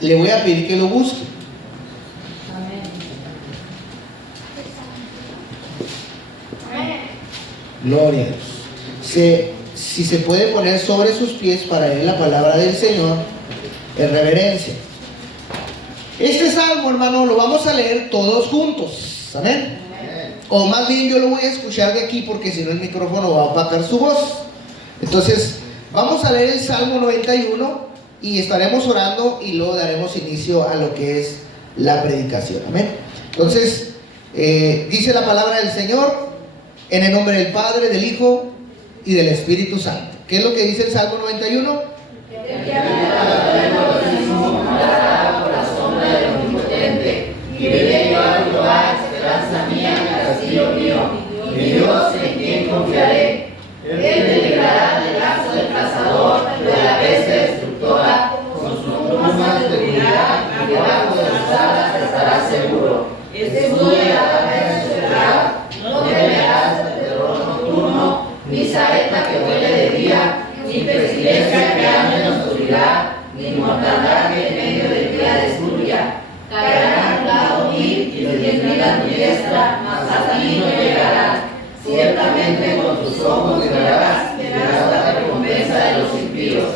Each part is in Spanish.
le voy a pedir que lo busque. Gloria a Dios. Si se puede poner sobre sus pies para leer la palabra del Señor en reverencia. Este salmo, hermano, lo vamos a leer todos juntos. Amén. O más bien yo lo voy a escuchar de aquí, porque si no el micrófono va a opacar su voz. Entonces vamos a leer el Salmo 91 y estaremos orando y luego daremos inicio a lo que es la predicación. Amén. Entonces dice la palabra del Señor en el nombre del Padre, del Hijo y del Espíritu Santo. ¿Qué es lo que dice el Salmo 91? Diré yo a Jehová, esperanza mía, castillo mío, mi Dios en quien confiaré. Él me librará del lazo del cazador, de la peste destructora, con sus plumas te cubrirá, y debajo de las alas estarás seguro. Escudo y la en su verdad, no temerás el terror nocturno, ni saeta que huele de día, ni pestilencia que ande en la oscuridad, ni mortandad que en medio del día destruya. Caerán a un lado 1000 y 10.000 a tu diestra, mas a ti no llegarán. Ciertamente con tus ojos verás la recompensa de los impíos.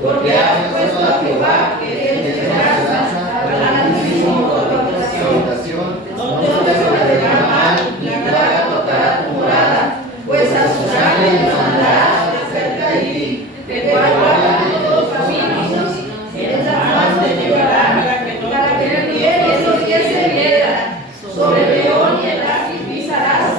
Porque has puesto a Jehová, que es mi esperanza, al Altísimo por tu habitación. No te sobrevirá mal, ni plaga tocará tu morada, pues a sus ángeles mandará cerca de ti, te guardarán de todos tus caminos, en las manos te llevarán, para que el pie de esos pies se pierda. Sobre el león y el asno pisarás,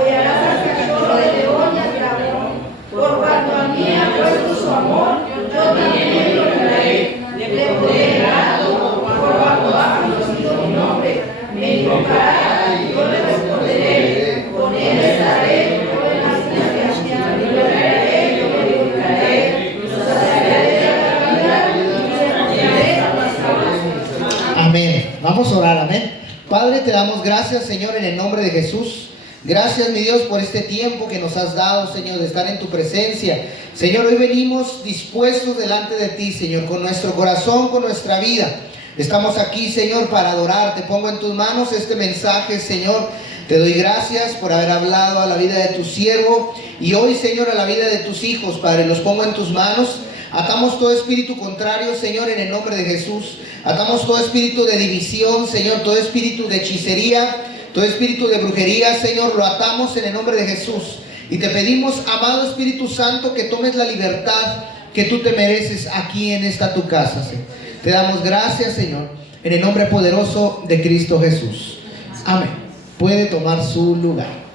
hollarás al cachorro de león y al dragón. Por cuanto a mí ha puesto su amor, yo también le libraré. Le pondré en alto, por cuanto ha conocido mi nombre. Me invocará y yo le responderé. Con él estaré, yo en las tierras. Le libraré, yo le libraré. Lo saciaré de la vida y le pondré a las camas. Amén. Vamos a orar, amén. Padre, te damos gracias, Señor, en el nombre de Jesús. Gracias, mi Dios, por este tiempo que nos has dado, Señor, de estar en tu presencia. Señor, hoy venimos dispuestos delante de ti, Señor, con nuestro corazón, con nuestra vida. Estamos aquí, Señor, para adorarte. Pongo en tus manos este mensaje, Señor. Te doy gracias por haber hablado a la vida de tu siervo y hoy, Señor, a la vida de tus hijos, Padre. Los pongo en tus manos. Atamos todo espíritu contrario, Señor, en el nombre de Jesús. Atamos todo espíritu de división, Señor, todo espíritu de hechicería, todo espíritu de brujería, Señor, lo atamos en el nombre de Jesús. Y te pedimos, amado Espíritu Santo, que tomes la libertad que tú te mereces aquí en esta tu casa, Señor. Te damos gracias, Señor, en el nombre poderoso de Cristo Jesús. Amén. Puede tomar su lugar.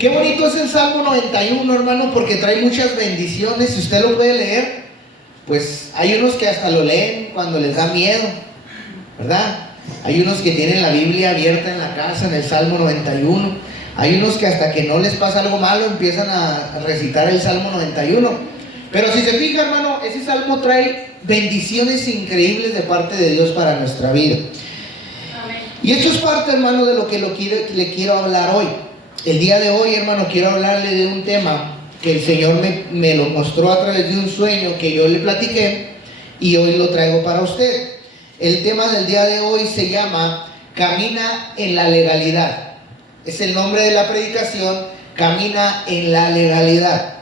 Qué bonito es el Salmo 91, hermano, porque trae muchas bendiciones. Si usted lo puede leer, pues hay unos que hasta lo leen cuando les da miedo, ¿verdad? Hay unos que tienen la Biblia abierta en la casa, en el Salmo 91. Hay unos que hasta que no les pasa algo malo empiezan a recitar el Salmo 91. Pero si se fija, hermano, ese Salmo trae bendiciones increíbles de parte de Dios para nuestra vida. Amén. Y esto es parte, hermano, de lo que le quiero hablar hoy. El día de hoy, hermano, quiero hablarle de un tema que el Señor me lo mostró a través de un sueño que yo le platiqué y hoy lo traigo para usted. El tema del día de hoy se llama Camina en la legalidad. Es el nombre de la predicación, Camina en la legalidad.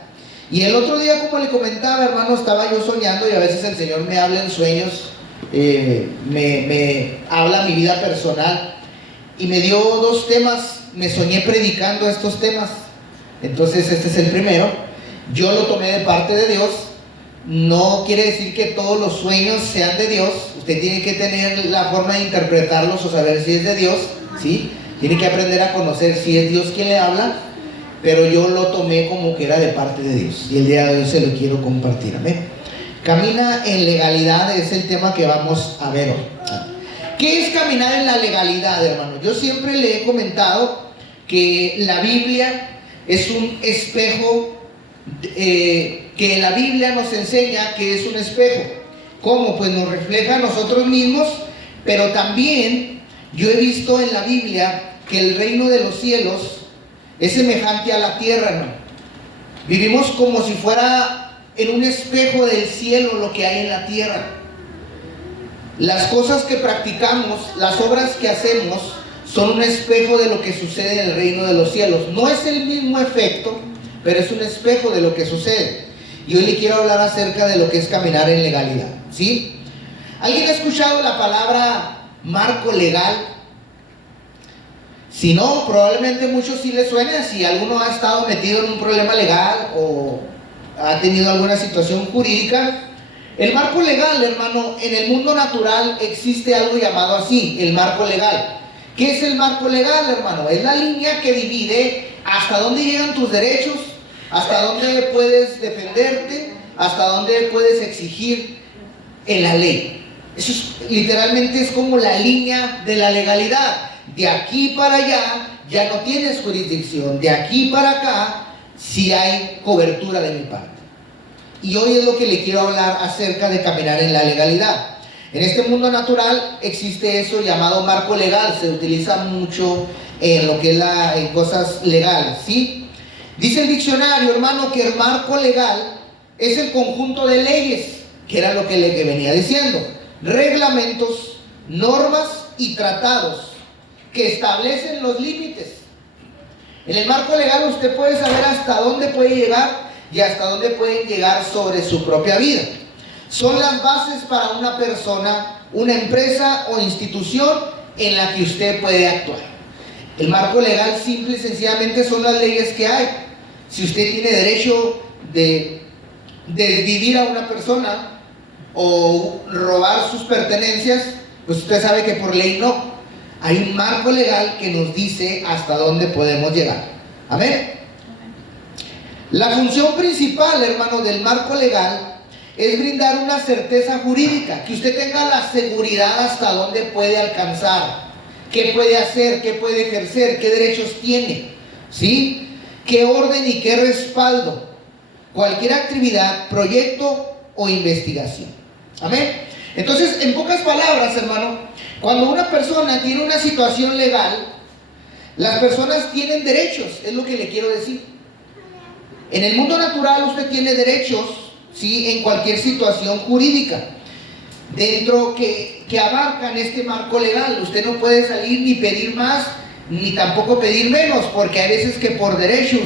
Y el otro día, como le comentaba, hermano, estaba yo soñando y a veces el Señor me habla en sueños, me habla mi vida personal y me dio dos temas. Me soñé predicando estos temas. Entonces este es el primero. Yo lo tomé de parte de Dios. No quiere decir que todos los sueños sean de Dios. Usted tiene que tener la forma de interpretarlos o saber si es de Dios, ¿sí? Tiene que aprender a conocer si es Dios quien le habla. Pero yo lo tomé como que era de parte de Dios y el día de hoy se lo quiero compartir. Amén. Camina en legalidad es el tema que vamos a ver hoy. ¿Qué es caminar en la legalidad, hermano? Yo siempre le he comentado que la Biblia es un espejo, que la Biblia nos enseña que es un espejo. ¿Cómo? Pues nos refleja a nosotros mismos, pero también yo he visto en la Biblia que el reino de los cielos es semejante a la tierra, hermano. Vivimos como si fuera en un espejo del cielo lo que hay en la tierra. Las cosas que practicamos, las obras que hacemos, son un espejo de lo que sucede en el reino de los cielos. No es el mismo efecto, pero es un espejo de lo que sucede. Y hoy le quiero hablar acerca de lo que es caminar en legalidad, ¿sí? ¿Alguien ha escuchado la palabra marco legal? Si no, probablemente muchos sí les suena. Si alguno ha estado metido en un problema legal o ha tenido alguna situación jurídica. El marco legal, hermano, en el mundo natural existe algo llamado así, el marco legal. ¿Qué es el marco legal, hermano? Es la línea que divide hasta dónde llegan tus derechos, hasta dónde puedes defenderte, hasta dónde puedes exigir en la ley. Eso literalmente es como la línea de la legalidad. De aquí para allá ya no tienes jurisdicción, de aquí para acá sí hay cobertura de mi parte. Y hoy es lo que le quiero hablar acerca de caminar en la legalidad. En este mundo natural existe eso llamado marco legal, se utiliza mucho en lo que es en cosas legales, ¿sí? Dice el diccionario, hermano, que el marco legal es el conjunto de leyes, que era lo que le venía diciendo, reglamentos, normas y tratados que establecen los límites. En el marco legal usted puede saber hasta dónde puede llegar y hasta dónde pueden llegar sobre su propia vida. Son las bases para una persona, una empresa o institución en la que usted puede actuar. El marco legal simple y sencillamente son las leyes que hay. Si usted tiene derecho de desvivir a una persona o robar sus pertenencias, pues usted sabe que por ley no. Hay un marco legal que nos dice hasta dónde podemos llegar. Amén. La función principal, hermano, del marco legal es brindar una certeza jurídica, que usted tenga la seguridad hasta dónde puede alcanzar, qué puede hacer, qué puede ejercer, qué derechos tiene, ¿sí? Qué orden y qué respaldo, cualquier actividad, proyecto o investigación. Amén. Entonces, en pocas palabras, hermano, cuando una persona tiene una situación legal, las personas tienen derechos, es lo que le quiero decir. En el mundo natural usted tiene derechos, ¿sí?, en cualquier situación jurídica, dentro que abarcan este marco legal. Usted no puede salir ni pedir más, ni tampoco pedir menos, porque hay veces que por derecho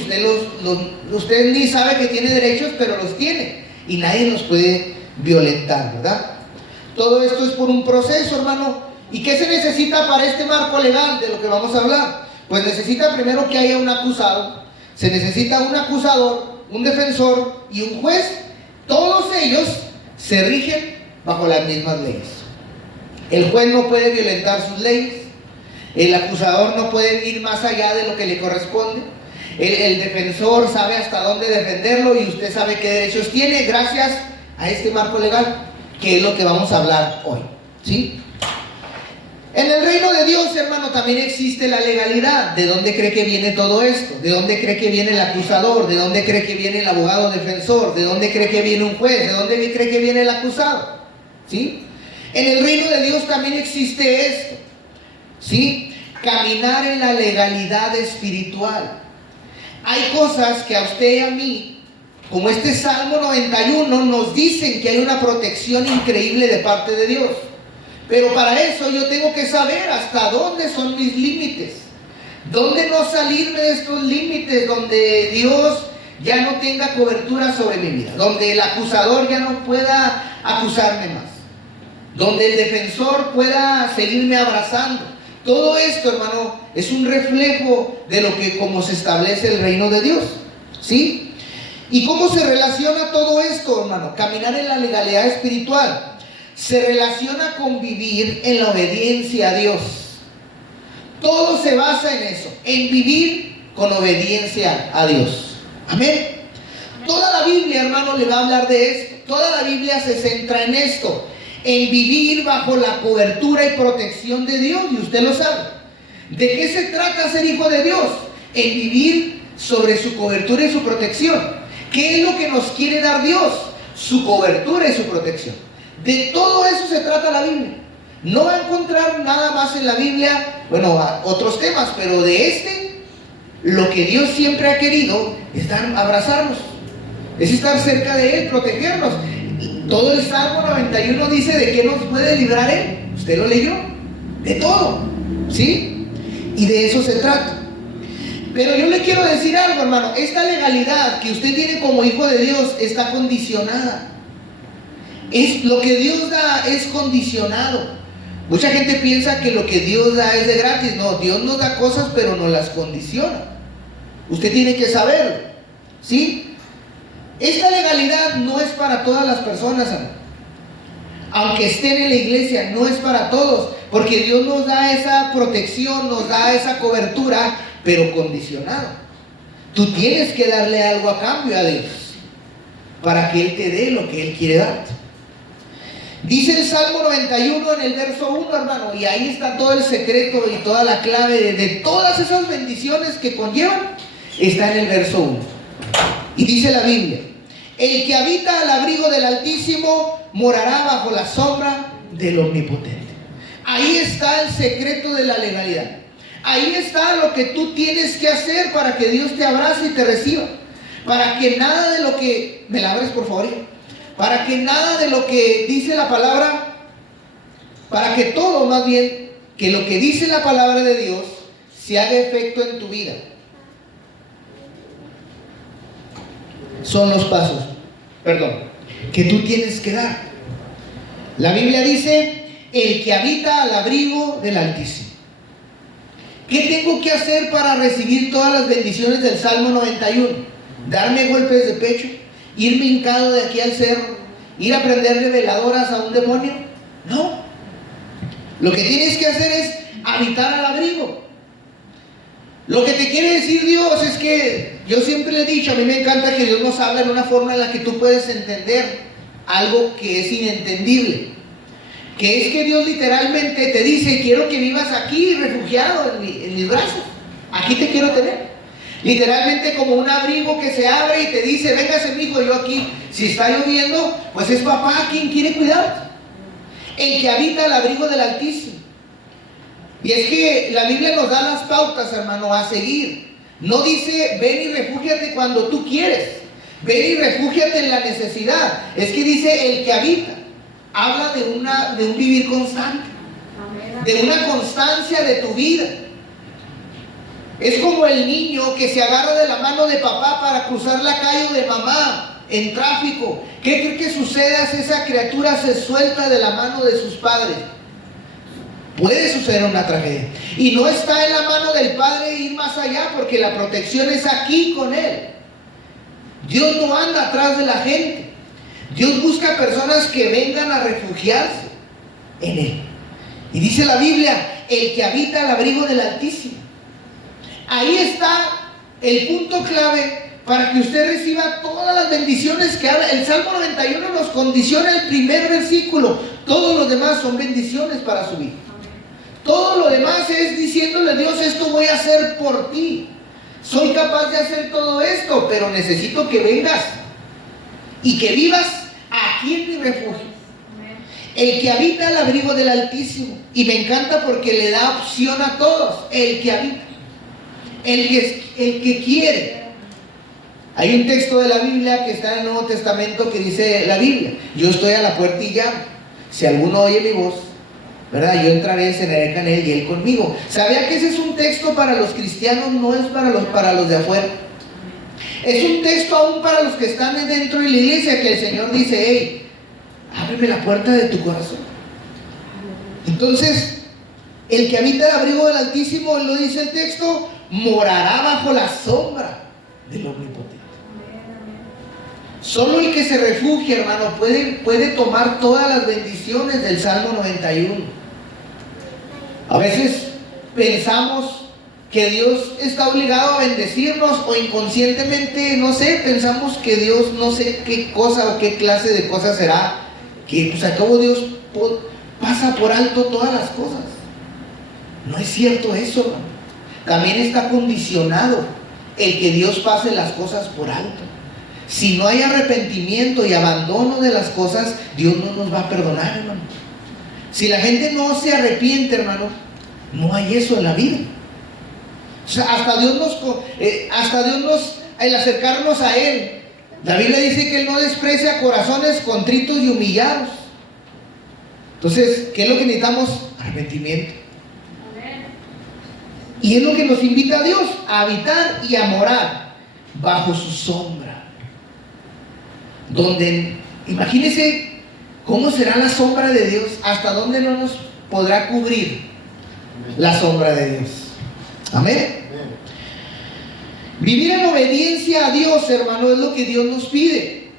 usted ni sabe que tiene derechos, pero los tiene, y nadie los puede violentar, ¿verdad? Todo esto es por un proceso, hermano. ¿Y qué se necesita para este marco legal de lo que vamos a hablar? Pues necesita primero que haya un acusado, se necesita un acusador, un defensor y un juez. Todos ellos se rigen bajo las mismas leyes. El juez no puede violentar sus leyes, el acusador no puede ir más allá de lo que le corresponde, el defensor sabe hasta dónde defenderlo y usted sabe qué derechos tiene gracias a este marco legal, que es lo que vamos a hablar hoy, ¿sí? En el reino de Dios, hermano, también existe la legalidad. ¿De dónde cree que viene todo esto? ¿De dónde cree que viene el acusador? ¿De dónde cree que viene el abogado defensor? ¿De dónde cree que viene un juez? ¿De dónde cree que viene el acusado? ¿Sí? En el reino de Dios también existe esto, ¿sí? Caminar en la legalidad espiritual. Hay cosas que a usted y a mí, como este Salmo 91, nos dicen que hay una protección increíble de parte de Dios. Pero para eso yo tengo que saber hasta dónde son mis límites, dónde no salirme de estos límites, donde Dios ya no tenga cobertura sobre mi vida, donde el acusador ya no pueda acusarme más, donde el defensor pueda seguirme abrazando. Todo esto, hermano, es un reflejo de lo que como se establece el reino de Dios, ¿sí? ¿Y cómo se relaciona todo esto, hermano? Caminar en la legalidad espiritual se relaciona con vivir en la obediencia a Dios. Todo se basa en eso, en vivir con obediencia a Dios. Amén. Toda la Biblia, hermano, le va a hablar de esto. Toda la Biblia se centra en esto, en vivir bajo la cobertura y protección de Dios, y usted lo sabe. ¿De qué se trata ser hijo de Dios? En vivir sobre su cobertura y su protección. ¿Qué es lo que nos quiere dar Dios? Su cobertura y su protección. De todo eso se trata la Biblia. No va a encontrar nada más en la Biblia, bueno, otros temas, pero de lo que Dios siempre ha querido es abrazarnos, es estar cerca de Él, protegernos. Todo el Salmo 91 dice de qué nos puede librar Él. ¿Usted lo leyó? De todo, ¿sí? Y de eso se trata. Pero yo le quiero decir algo, hermano. Esta legalidad que usted tiene como hijo de Dios está condicionada. Lo que Dios da es condicionado. Mucha gente piensa que lo que Dios da es de gratis. No, Dios nos da cosas, pero nos las condiciona. Usted tiene que saberlo, ¿sí? Esta legalidad no es para todas las personas, hermano. Aunque estén en la iglesia, no es para todos, porque Dios nos da esa protección, nos da esa cobertura, pero condicionado. Tú tienes que darle algo a cambio a Dios para que Él te dé lo que Él quiere darte. Dice el Salmo 91 en el verso 1, hermano, y ahí está todo el secreto y toda la clave de todas esas bendiciones que conllevan, está en el verso 1. Y dice la Biblia: el que habita al abrigo del Altísimo morará bajo la sombra del Omnipotente. Ahí está el secreto de la legalidad. Ahí está lo que tú tienes que hacer para que Dios te abrace y te reciba. Para que nada de lo que... ¿Me la abres, por favor, hijo? Para que nada de lo que dice la palabra, para que todo, más bien, que lo que dice la palabra de Dios se haga efecto en tu vida. Son los pasos, que tú tienes que dar. La Biblia dice: el que habita al abrigo del Altísimo. ¿Qué tengo que hacer para recibir todas las bendiciones del Salmo 91? ¿Darme golpes de pecho? ¿Irme hincado de aquí al cerro? ¿Ir a prenderle veladoras a un demonio? No. Lo que tienes que hacer es habitar al abrigo. Lo que te quiere decir Dios es que, yo siempre le he dicho, a mí me encanta que Dios nos habla en una forma en la que tú puedes entender algo que es inentendible. Que es que Dios literalmente te dice: quiero que vivas aquí refugiado en mis brazos. Aquí te quiero tener. Literalmente como un abrigo que se abre y te dice: véngase, mijo, yo aquí. Si está lloviendo, pues es papá quien quiere cuidarte. El que habita al abrigo del Altísimo. Y es que la Biblia nos da las pautas, hermano, a seguir. No dice: ven y refúgiate cuando tú quieres. Ven y refúgiate en la necesidad. Es que dice: el que habita. Habla de un vivir constante, de una constancia de tu vida. Es como el niño que se agarra de la mano de papá para cruzar la calle, o de mamá en tráfico. ¿Qué cree que sucede si esa criatura se suelta de la mano de sus padres? Puede suceder una tragedia. Y no está en la mano del padre ir más allá, porque la protección es aquí con él. Dios no anda atrás de la gente. Dios busca personas que vengan a refugiarse en Él. Y dice la Biblia: el que habita al abrigo del Altísimo. Ahí está el punto clave para que usted reciba todas las bendiciones que habla. El Salmo 91 nos condiciona el primer versículo. Todos los demás son bendiciones para su vida. Todo lo demás es diciéndole a Dios: esto voy a hacer por ti. Soy capaz de hacer todo esto, pero necesito que vengas y que vivas aquí en mi refugio. El que habita al abrigo del Altísimo. Y me encanta porque le da opción a todos. El que habita, el que quiere. Hay un texto de la Biblia que está en el Nuevo Testamento que dice la Biblia: yo estoy a la puerta y llamo. Si alguno oye mi voz, ¿verdad?, yo entraré, cenaré con él y él conmigo. ¿Sabía que ese es un texto para los cristianos? No es para los de afuera. Es un texto aún para los que están dentro de la iglesia, que el Señor dice: hey, ábreme la puerta de tu corazón. Entonces, el que habita el abrigo del Altísimo, lo dice el texto, morará bajo la sombra del Omnipotente. Solo el que se refugia, hermano, puede tomar todas las bendiciones del Salmo 91. A veces pensamos que Dios está obligado a bendecirnos, o inconscientemente, no sé, pensamos que Dios no sé qué cosa o qué clase de cosa será, que pues al cabo Dios pasa por alto todas las cosas. No es cierto eso, hermano. También está condicionado el que Dios pase las cosas por alto. Si no hay arrepentimiento y abandono de las cosas, Dios no nos va a perdonar, hermano. Si la gente no se arrepiente, hermano, no hay eso en la vida. O sea, hasta Dios el acercarnos a Él, La Biblia dice que Él no desprecia corazones contritos y humillados. Entonces, ¿qué es lo que necesitamos? Arrepentimiento. Y es lo que nos invita a Dios, a habitar y a morar bajo su sombra. Donde, imagínense cómo será la sombra de Dios, hasta dónde no nos podrá cubrir la sombra de Dios. Amén. Vivir en obediencia a Dios, hermano, es lo que Dios nos pide,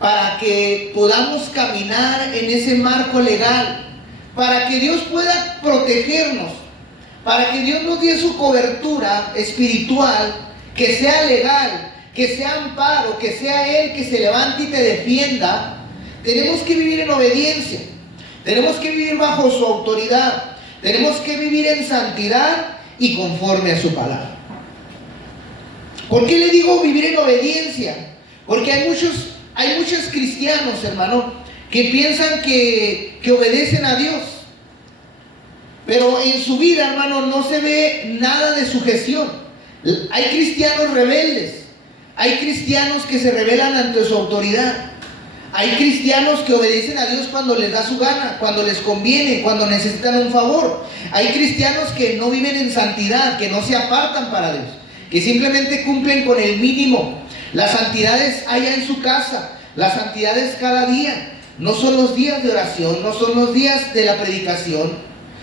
para que podamos caminar en ese marco legal, para que Dios pueda protegernos, para que Dios nos dé su cobertura espiritual, que sea legal, que sea amparo, que sea Él que se levante y te defienda. Tenemos que vivir en obediencia, tenemos que vivir bajo su autoridad, tenemos que vivir en santidad y conforme a su palabra. ¿Por qué le digo vivir en obediencia? Porque hay muchos cristianos, hermano, que piensan que obedecen a Dios, pero en su vida, hermano, no se ve nada de sujeción. Hay cristianos rebeldes, hay cristianos que se rebelan ante su autoridad, hay cristianos que obedecen a Dios cuando les da su gana, cuando les conviene, cuando necesitan un favor. Hay cristianos que no viven en santidad, que no se apartan para Dios, que simplemente cumplen con el mínimo. La santidad es allá en su casa, la santidad es cada día. No son los días de oración, no son los días de la predicación.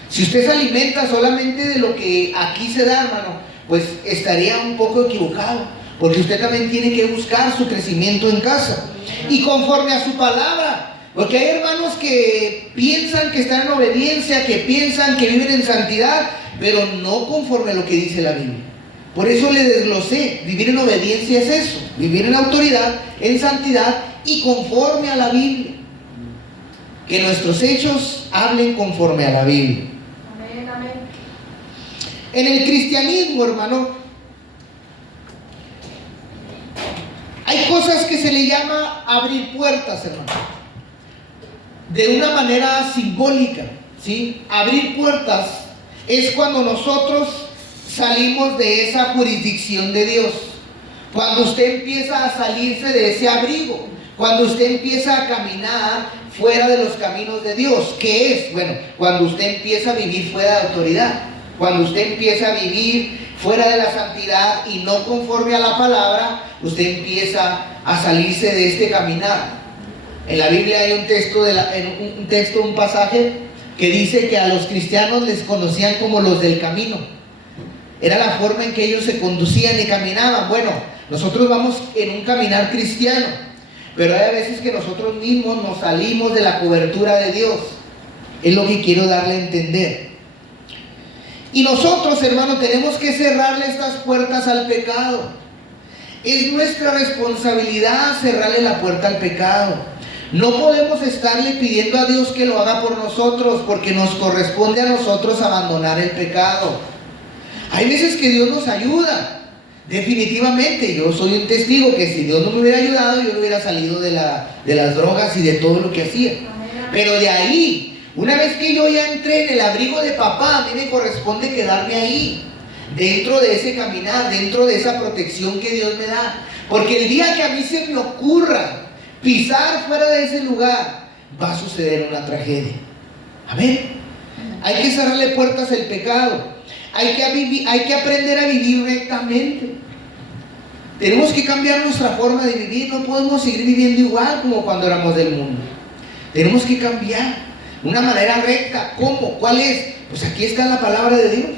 Si usted se alimenta solamente de lo que aquí se da, hermano, pues estaría un poco equivocado, porque usted también tiene que buscar su crecimiento en casa y conforme a su palabra. Porque hay hermanos que piensan que están en obediencia, que piensan que viven en santidad, pero no conforme a lo que dice la Biblia. Por eso le desglosé. Vivir en obediencia es eso, vivir en autoridad, en santidad y conforme a la Biblia. Que nuestros hechos hablen conforme a la Biblia. Amén, amén. En el cristianismo, hermano, hay cosas que se le llama abrir puertas, hermano, de una manera simbólica, ¿sí? Abrir puertas es cuando nosotros salimos de esa jurisdicción de Dios, cuando usted empieza a salirse de ese abrigo, cuando usted empieza a caminar fuera de los caminos de Dios. ¿Qué es? Bueno, cuando usted empieza a vivir fuera de autoridad, cuando usted empieza a vivir fuera de la santidad y no conforme a la palabra, usted empieza a salirse de este caminar. En la Biblia hay un pasaje que dice que a los cristianos les conocían como los del camino. Era la forma en que ellos se conducían y caminaban. Bueno, nosotros vamos en un caminar cristiano, pero hay veces que nosotros mismos nos salimos de la cobertura de Dios. Es lo que quiero darle a entender. Y nosotros, hermanos, tenemos que cerrarle estas puertas al pecado. Es nuestra responsabilidad cerrarle la puerta al pecado. No podemos estarle pidiendo a Dios que lo haga por nosotros, porque nos corresponde a nosotros abandonar el pecado. Hay veces que Dios nos ayuda. Definitivamente, yo soy un testigo que si Dios no me hubiera ayudado, yo no hubiera salido de las drogas y de todo lo que hacía. Pero de ahí, una vez que yo ya entré en el abrigo de papá, a mí me corresponde quedarme ahí, dentro de ese caminar, dentro de esa protección que Dios me da. Porque el día que a mí se me ocurra pisar fuera de ese lugar, va a suceder una tragedia. Amén. Hay que cerrarle puertas al pecado. Hay que aprender a vivir rectamente. Tenemos que cambiar nuestra forma de vivir. No podemos seguir viviendo igual como cuando éramos del mundo. Tenemos que cambiar una manera recta. ¿Cómo? ¿Cuál es? Pues aquí está la palabra de Dios.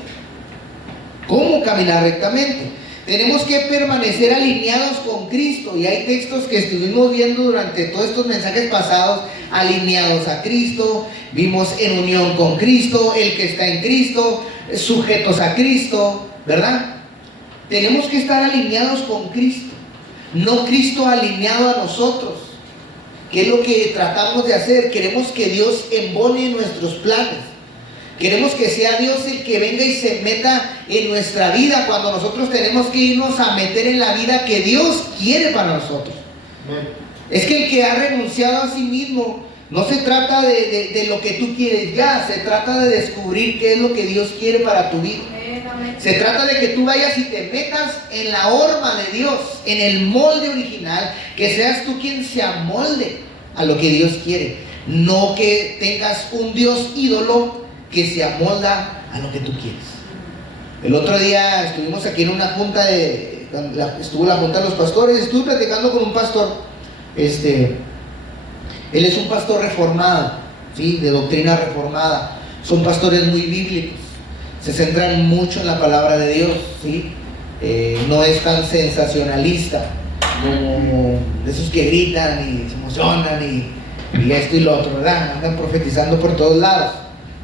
¿Cómo caminar rectamente? Tenemos que permanecer alineados con Cristo. Y hay textos que estuvimos viendo durante todos estos mensajes pasados. Alineados a Cristo. Vimos en unión con Cristo. El que está en Cristo, sujetos a Cristo, ¿verdad? Tenemos que estar alineados con Cristo, no Cristo alineado a nosotros. ¿Qué es lo que tratamos de hacer? Queremos que Dios embone nuestros planes. Queremos que sea Dios el que venga y se meta en nuestra vida, cuando nosotros tenemos que irnos a meter en la vida que Dios quiere para nosotros. Es que el que ha renunciado a sí mismo, no se trata de lo que tú quieres ya, se trata de descubrir qué es lo que Dios quiere para tu vida. Se trata de que tú vayas y te metas en la horma de Dios, en el molde original, que seas tú quien se amolde a lo que Dios quiere. No que tengas un Dios ídolo que se amolda a lo que tú quieres. El otro día estuvimos aquí en una junta estuvo la junta de los pastores, estuve platicando con un pastor, él es un pastor reformado, ¿sí? De doctrina reformada. Son pastores muy bíblicos, se centran mucho en la palabra de Dios, ¿sí? No es tan sensacionalista como de esos que gritan y se emocionan y esto y lo otro, ¿verdad? Andan profetizando por todos lados.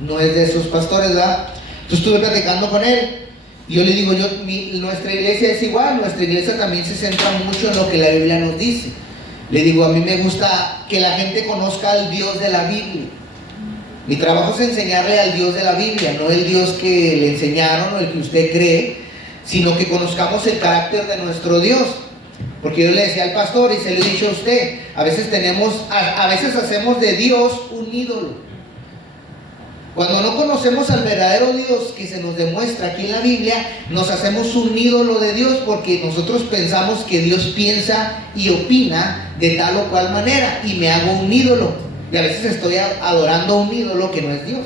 No es de esos pastores, ¿verdad? Entonces estuve platicando con él y yo le digo, nuestra iglesia es igual, nuestra iglesia también se centra mucho en lo que la Biblia nos dice. Le digo, a mí me gusta que la gente conozca al Dios de la Biblia. Mi trabajo es enseñarle al Dios de la Biblia, no el Dios que le enseñaron o el que usted cree, sino que conozcamos el carácter de nuestro Dios. Porque yo le decía al pastor, y se lo he dicho a usted, a veces hacemos de Dios un ídolo. Cuando no conocemos al verdadero Dios que se nos demuestra aquí en la Biblia, nos hacemos un ídolo de Dios porque nosotros pensamos que Dios piensa y opina de tal o cual manera y me hago un ídolo. Y a veces estoy adorando a un ídolo que no es Dios.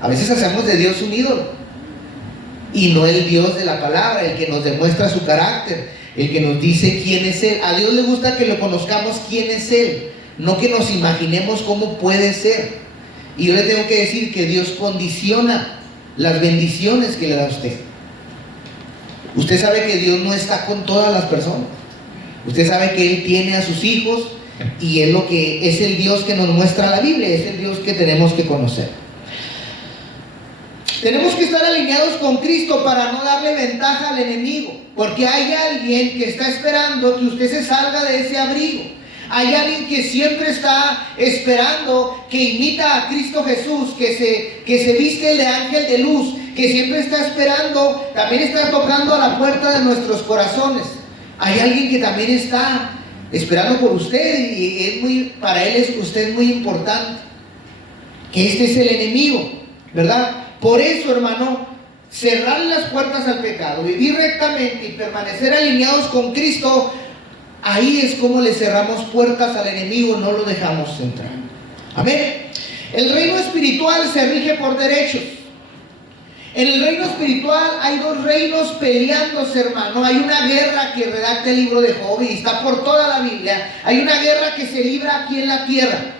A veces hacemos de Dios un ídolo y no el Dios de la palabra, el que nos demuestra su carácter, el que nos dice quién es Él. A Dios le gusta que lo conozcamos quién es Él, no que nos imaginemos cómo puede ser. Y yo le tengo que decir que Dios condiciona las bendiciones que le da a usted. Usted sabe que Dios no está con todas las personas. Usted sabe que Él tiene a sus hijos y es el Dios que nos muestra la Biblia, es el Dios que tenemos que conocer. Tenemos que estar alineados con Cristo para no darle ventaja al enemigo, porque hay alguien que está esperando que usted se salga de ese abrigo. Hay alguien que siempre está esperando, que imita a Cristo Jesús, que se viste de ángel de luz, que siempre está esperando, también está tocando a la puerta de nuestros corazones. Hay alguien que también está esperando por usted y para él usted es muy importante. Que este es el enemigo, ¿verdad? Por eso, hermano, cerrar las puertas al pecado, vivir rectamente y permanecer alineados con Cristo, ahí es como le cerramos puertas al enemigo, no lo dejamos entrar. Amén. El reino espiritual se rige por derechos. En el reino espiritual hay dos reinos peleándose, hermano. Hay una guerra que redacta el libro de Job y está por toda la Biblia. Hay una guerra que se libra aquí en la tierra.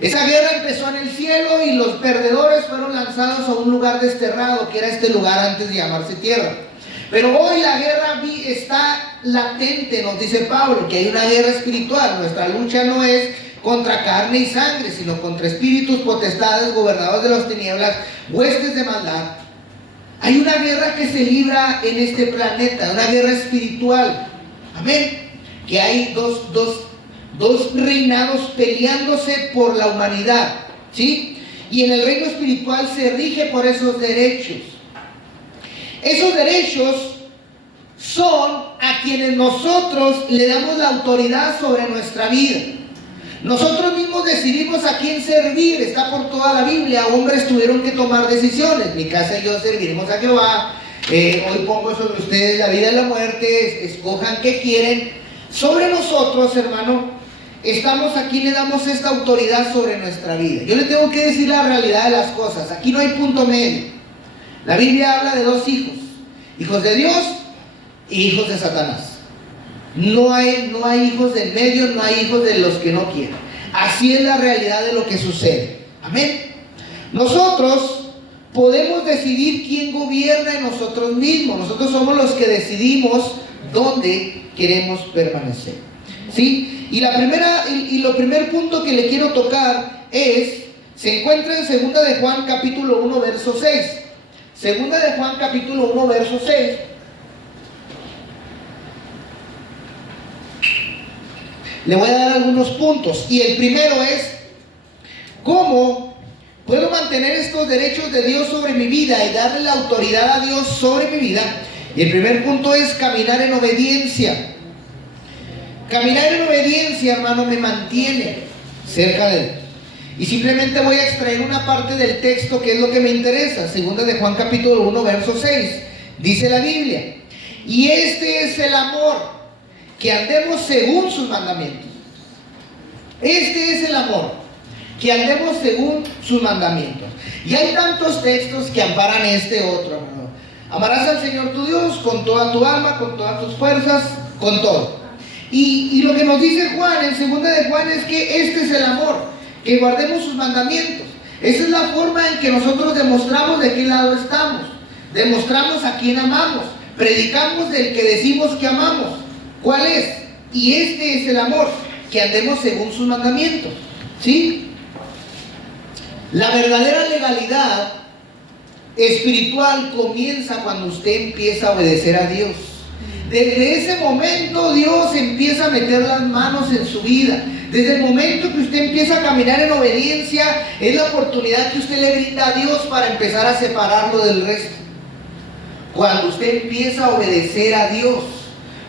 Esa guerra empezó en el cielo y los perdedores fueron lanzados a un lugar desterrado, que era este lugar antes de llamarse tierra. Pero hoy la guerra está latente, nos dice Pablo, que hay una guerra espiritual. Nuestra lucha no es contra carne y sangre, sino contra espíritus, potestades, gobernadores de las tinieblas, huestes de maldad. Hay una guerra que se libra en este planeta, una guerra espiritual. Amén. Que hay dos reinados peleándose por la humanidad, ¿sí? Y en el reino espiritual se rige por esos derechos. Esos derechos son a quienes nosotros le damos la autoridad sobre nuestra vida. Nosotros mismos decidimos a quién servir. Está por toda la Biblia. Hombres tuvieron que tomar decisiones. Mi casa y yo serviremos a Jehová. Hoy pongo sobre ustedes la vida y la muerte. Escojan qué quieren. Sobre nosotros, hermano, estamos aquí, le damos esta autoridad sobre nuestra vida. Yo le tengo que decir la realidad de las cosas. Aquí no hay punto medio. La Biblia habla de dos hijos. Hijos de Dios y hijos de Satanás. No hay hijos del medio, no hay hijos de los que no quieren. Así es la realidad de lo que sucede. Amén. Nosotros podemos decidir quién gobierna en nosotros mismos. Nosotros somos los que decidimos dónde queremos permanecer. ¿Sí? Y lo primer punto que le quiero tocar se encuentra en 2 de Juan capítulo 1 verso 6. 2 de Juan capítulo 1 verso 6. Le voy a dar algunos puntos. Y el primero es: ¿cómo puedo mantener estos derechos de Dios sobre mi vida y darle la autoridad a Dios sobre mi vida? Y el primer punto es caminar en obediencia. Caminar en obediencia, hermano, me mantiene cerca de Él. Y simplemente voy a extraer una parte del texto que es lo que me interesa. Segunda de Juan capítulo 1, verso 6. Dice la Biblia: y este es el amor, que andemos según sus mandamientos. Este es el amor, que andemos según sus mandamientos. Y hay tantos textos que amparan este otro, hermano. Amarás al Señor tu Dios con toda tu alma, con todas tus fuerzas, con todo. Y lo que nos dice Juan en segunda de Juan es que este es el amor, que guardemos sus mandamientos. Esa es la forma en que nosotros demostramos de qué lado estamos. Demostramos a quién amamos. Predicamos del que decimos que amamos. ¿Cuál es? Y este es el amor, que andemos según sus mandamientos. ¿Sí? La verdadera legalidad espiritual comienza cuando usted empieza a obedecer a Dios. Desde ese momento Dios empieza a meter las manos en su vida. Desde el momento que usted empieza a caminar en obediencia, es la oportunidad que usted le brinda a Dios para empezar a separarlo del resto. Cuando usted empieza a obedecer a Dios,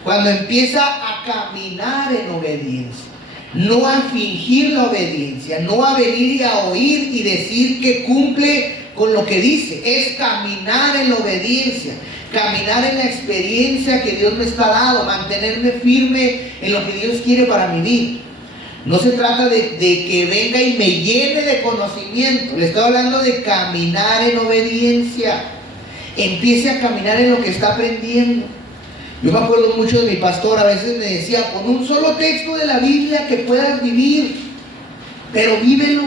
cuando empieza a caminar en obediencia, no a fingir la obediencia, no a venir y a oír y decir que cumple con lo que dice, es caminar en la obediencia, caminar en la experiencia que Dios me está dando, mantenerme firme en lo que Dios quiere para mi vida. No se trata de que venga y me llene de conocimiento, le estoy hablando de caminar en obediencia. Empiece a caminar en lo que está aprendiendo. Yo me acuerdo mucho de mi pastor, a veces me decía: pon un solo texto de la Biblia que puedas vivir, pero vívelo.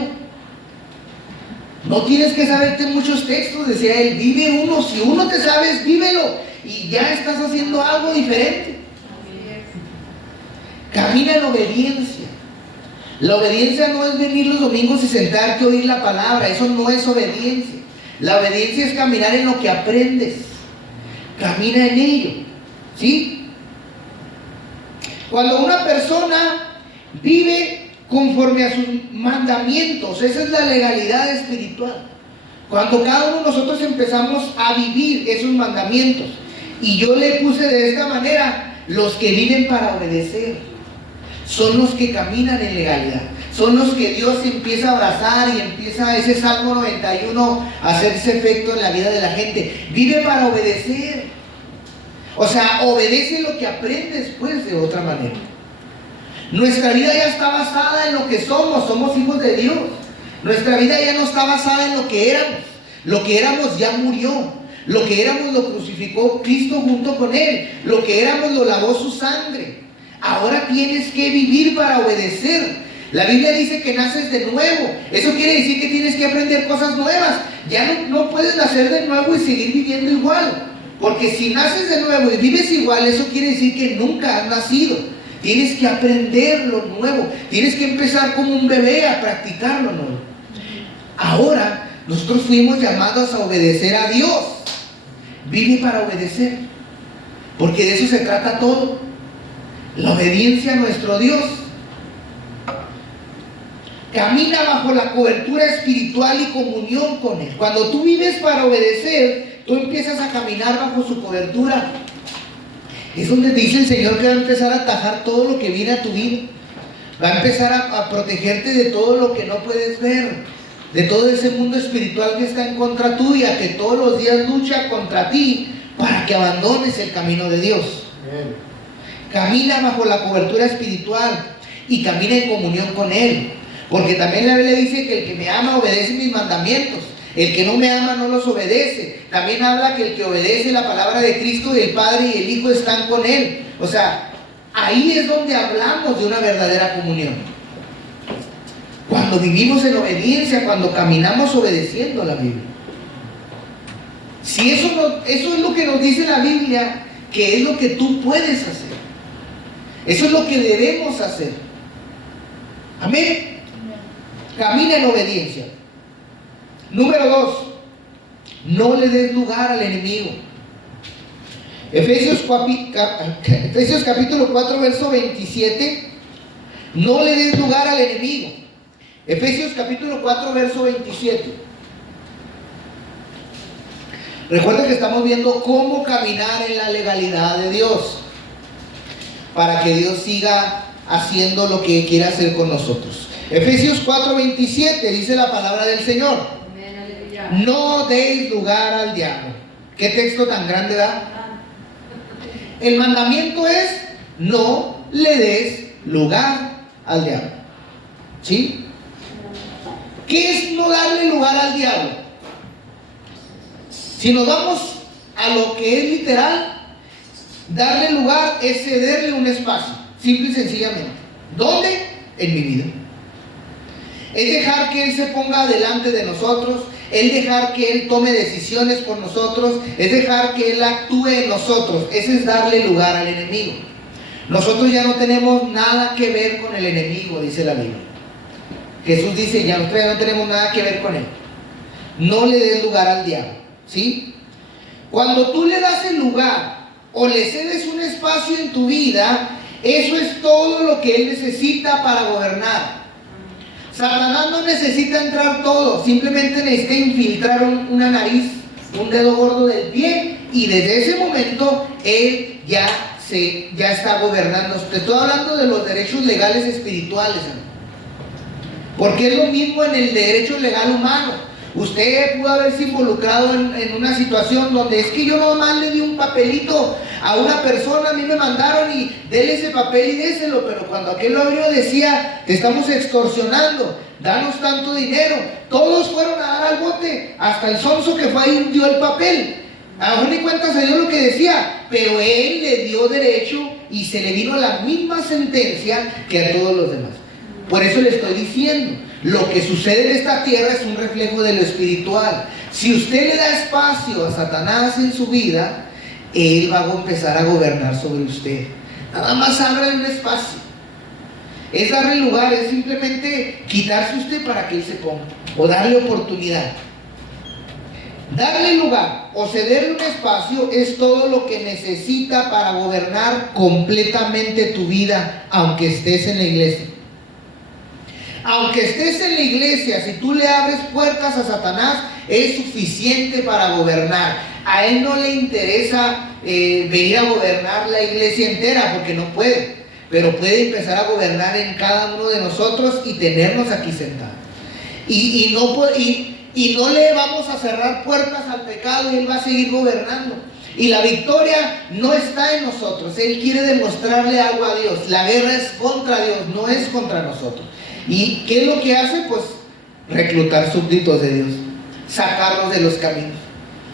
No tienes que saberte muchos textos, decía él, vive uno. Si uno te sabes, vívelo y ya estás haciendo algo diferente. Camina en obediencia. La obediencia no es venir los domingos y sentarte a oír la palabra, eso no es obediencia. La obediencia es caminar en lo que aprendes. Camina en ello. ¿Sí? Cuando una persona vive conforme a sus mandamientos, esa es la legalidad espiritual. Cuando cada uno de nosotros empezamos a vivir esos mandamientos, y yo le puse de esta manera: los que viven para obedecer son los que caminan en legalidad, son los que Dios empieza a abrazar y empieza ese Salmo 91 a hacerse efecto en la vida de la gente. Vive para obedecer. O sea, obedece lo que aprendes pues de otra manera. Nuestra vida ya está basada en lo que somos hijos de Dios. Nuestra vida ya no está basada en lo que éramos. Lo que éramos ya murió. Lo que éramos lo crucificó Cristo junto con Él. Lo que éramos lo lavó su sangre. Ahora tienes que vivir para obedecer. La Biblia dice que naces de nuevo. Eso quiere decir que tienes que aprender cosas nuevas. Ya no puedes nacer de nuevo y seguir viviendo igual. Porque si naces de nuevo y vives igual, eso quiere decir que nunca has nacido. Tienes que aprender lo nuevo. Tienes que empezar como un bebé a practicar lo nuevo. Ahora, nosotros fuimos llamados a obedecer a Dios. Vive para obedecer. Porque de eso se trata todo. La obediencia a nuestro Dios. Camina bajo la cobertura espiritual y comunión con Él. Cuando tú vives para obedecer, tú empiezas a caminar bajo su cobertura. Es donde dice el Señor que va a empezar a atajar todo lo que viene a tu vida. Va a empezar a protegerte de todo lo que no puedes ver, de todo ese mundo espiritual que está en contra tuya, que todos los días lucha contra ti para que abandones el camino de Dios. Bien. Camina bajo la cobertura espiritual y camina en comunión con Él. Porque también la Biblia dice que el que me ama obedece mis mandamientos. El que no me ama no los obedece. También habla que el que obedece la palabra de Cristo, y el Padre y el Hijo están con Él. O sea, ahí es donde hablamos de una verdadera comunión. Cuando vivimos en obediencia, cuando caminamos obedeciendo la Biblia. Si eso es lo que nos dice la Biblia, que es lo que tú puedes hacer. Eso es lo que debemos hacer. Amén. Camina en obediencia. Número 2, no le des lugar al enemigo. Efesios capítulo 4, verso 27. No le des lugar al enemigo. Efesios capítulo 4, verso 27. Recuerden que estamos viendo cómo caminar en la legalidad de Dios, para que Dios siga haciendo lo que quiere hacer con nosotros. Efesios 4:27 dice la palabra del Señor: no deis lugar al diablo. ¿Qué texto tan grande da? El mandamiento es: no le des lugar al diablo. ¿Sí? ¿Qué es no darle lugar al diablo? Si nos vamos a lo que es literal, darle lugar es cederle un espacio, simple y sencillamente. ¿Dónde? En mi vida. Es dejar que Él se ponga delante de nosotros, es dejar que Él tome decisiones por nosotros, es dejar que Él actúe en nosotros. Ese es darle lugar al enemigo. Nosotros ya no tenemos nada que ver con el enemigo, dice la Biblia. Jesús dice, nosotros ya no tenemos nada que ver con él. No le des lugar al diablo, ¿sí? Cuando tú le das el lugar o le cedes un espacio en tu vida, eso es todo lo que él necesita para gobernar. Satanás no necesita entrar todo, simplemente necesita infiltrar una nariz, un dedo gordo del pie, y desde ese momento él ya está gobernando. Te estoy hablando de los derechos legales espirituales, ¿no? Porque es lo mismo en el derecho legal humano. Usted pudo haberse involucrado en una situación donde es que yo nomás le di un papelito a una persona, a mí me mandaron y dele ese papel y déselo, pero cuando aquel lo abrió decía: te estamos extorsionando, danos tanto dinero. Todos fueron a dar al bote, hasta el sonso que fue ahí dio el papel. A lo mejor ni cuenta se dio lo que decía, pero él le dio derecho y se le vino la misma sentencia que a todos los demás. Por eso le estoy diciendo, lo que sucede en esta tierra es un reflejo de lo espiritual. Si usted le da espacio a Satanás en su vida, él va a empezar a gobernar sobre usted. Nada más ábrale un espacio. Es darle lugar, es simplemente quitarse usted para que él se ponga, o darle oportunidad. Darle lugar o cederle un espacio es todo lo que necesita para gobernar completamente tu vida, aunque estés en la iglesia. Aunque estés en la iglesia, si tú le abres puertas a Satanás, es suficiente para gobernar. A él no le interesa venir a gobernar la iglesia entera, porque no puede, pero puede empezar a gobernar en cada uno de nosotros y tenernos aquí sentados. Y no le vamos a cerrar puertas al pecado, y él va a seguir gobernando. Y la victoria no está en nosotros. Él quiere demostrarle algo a Dios. La guerra es contra Dios, no es contra nosotros. ¿Y qué es lo que hace? Pues reclutar súbditos de Dios, sacarlos de los caminos.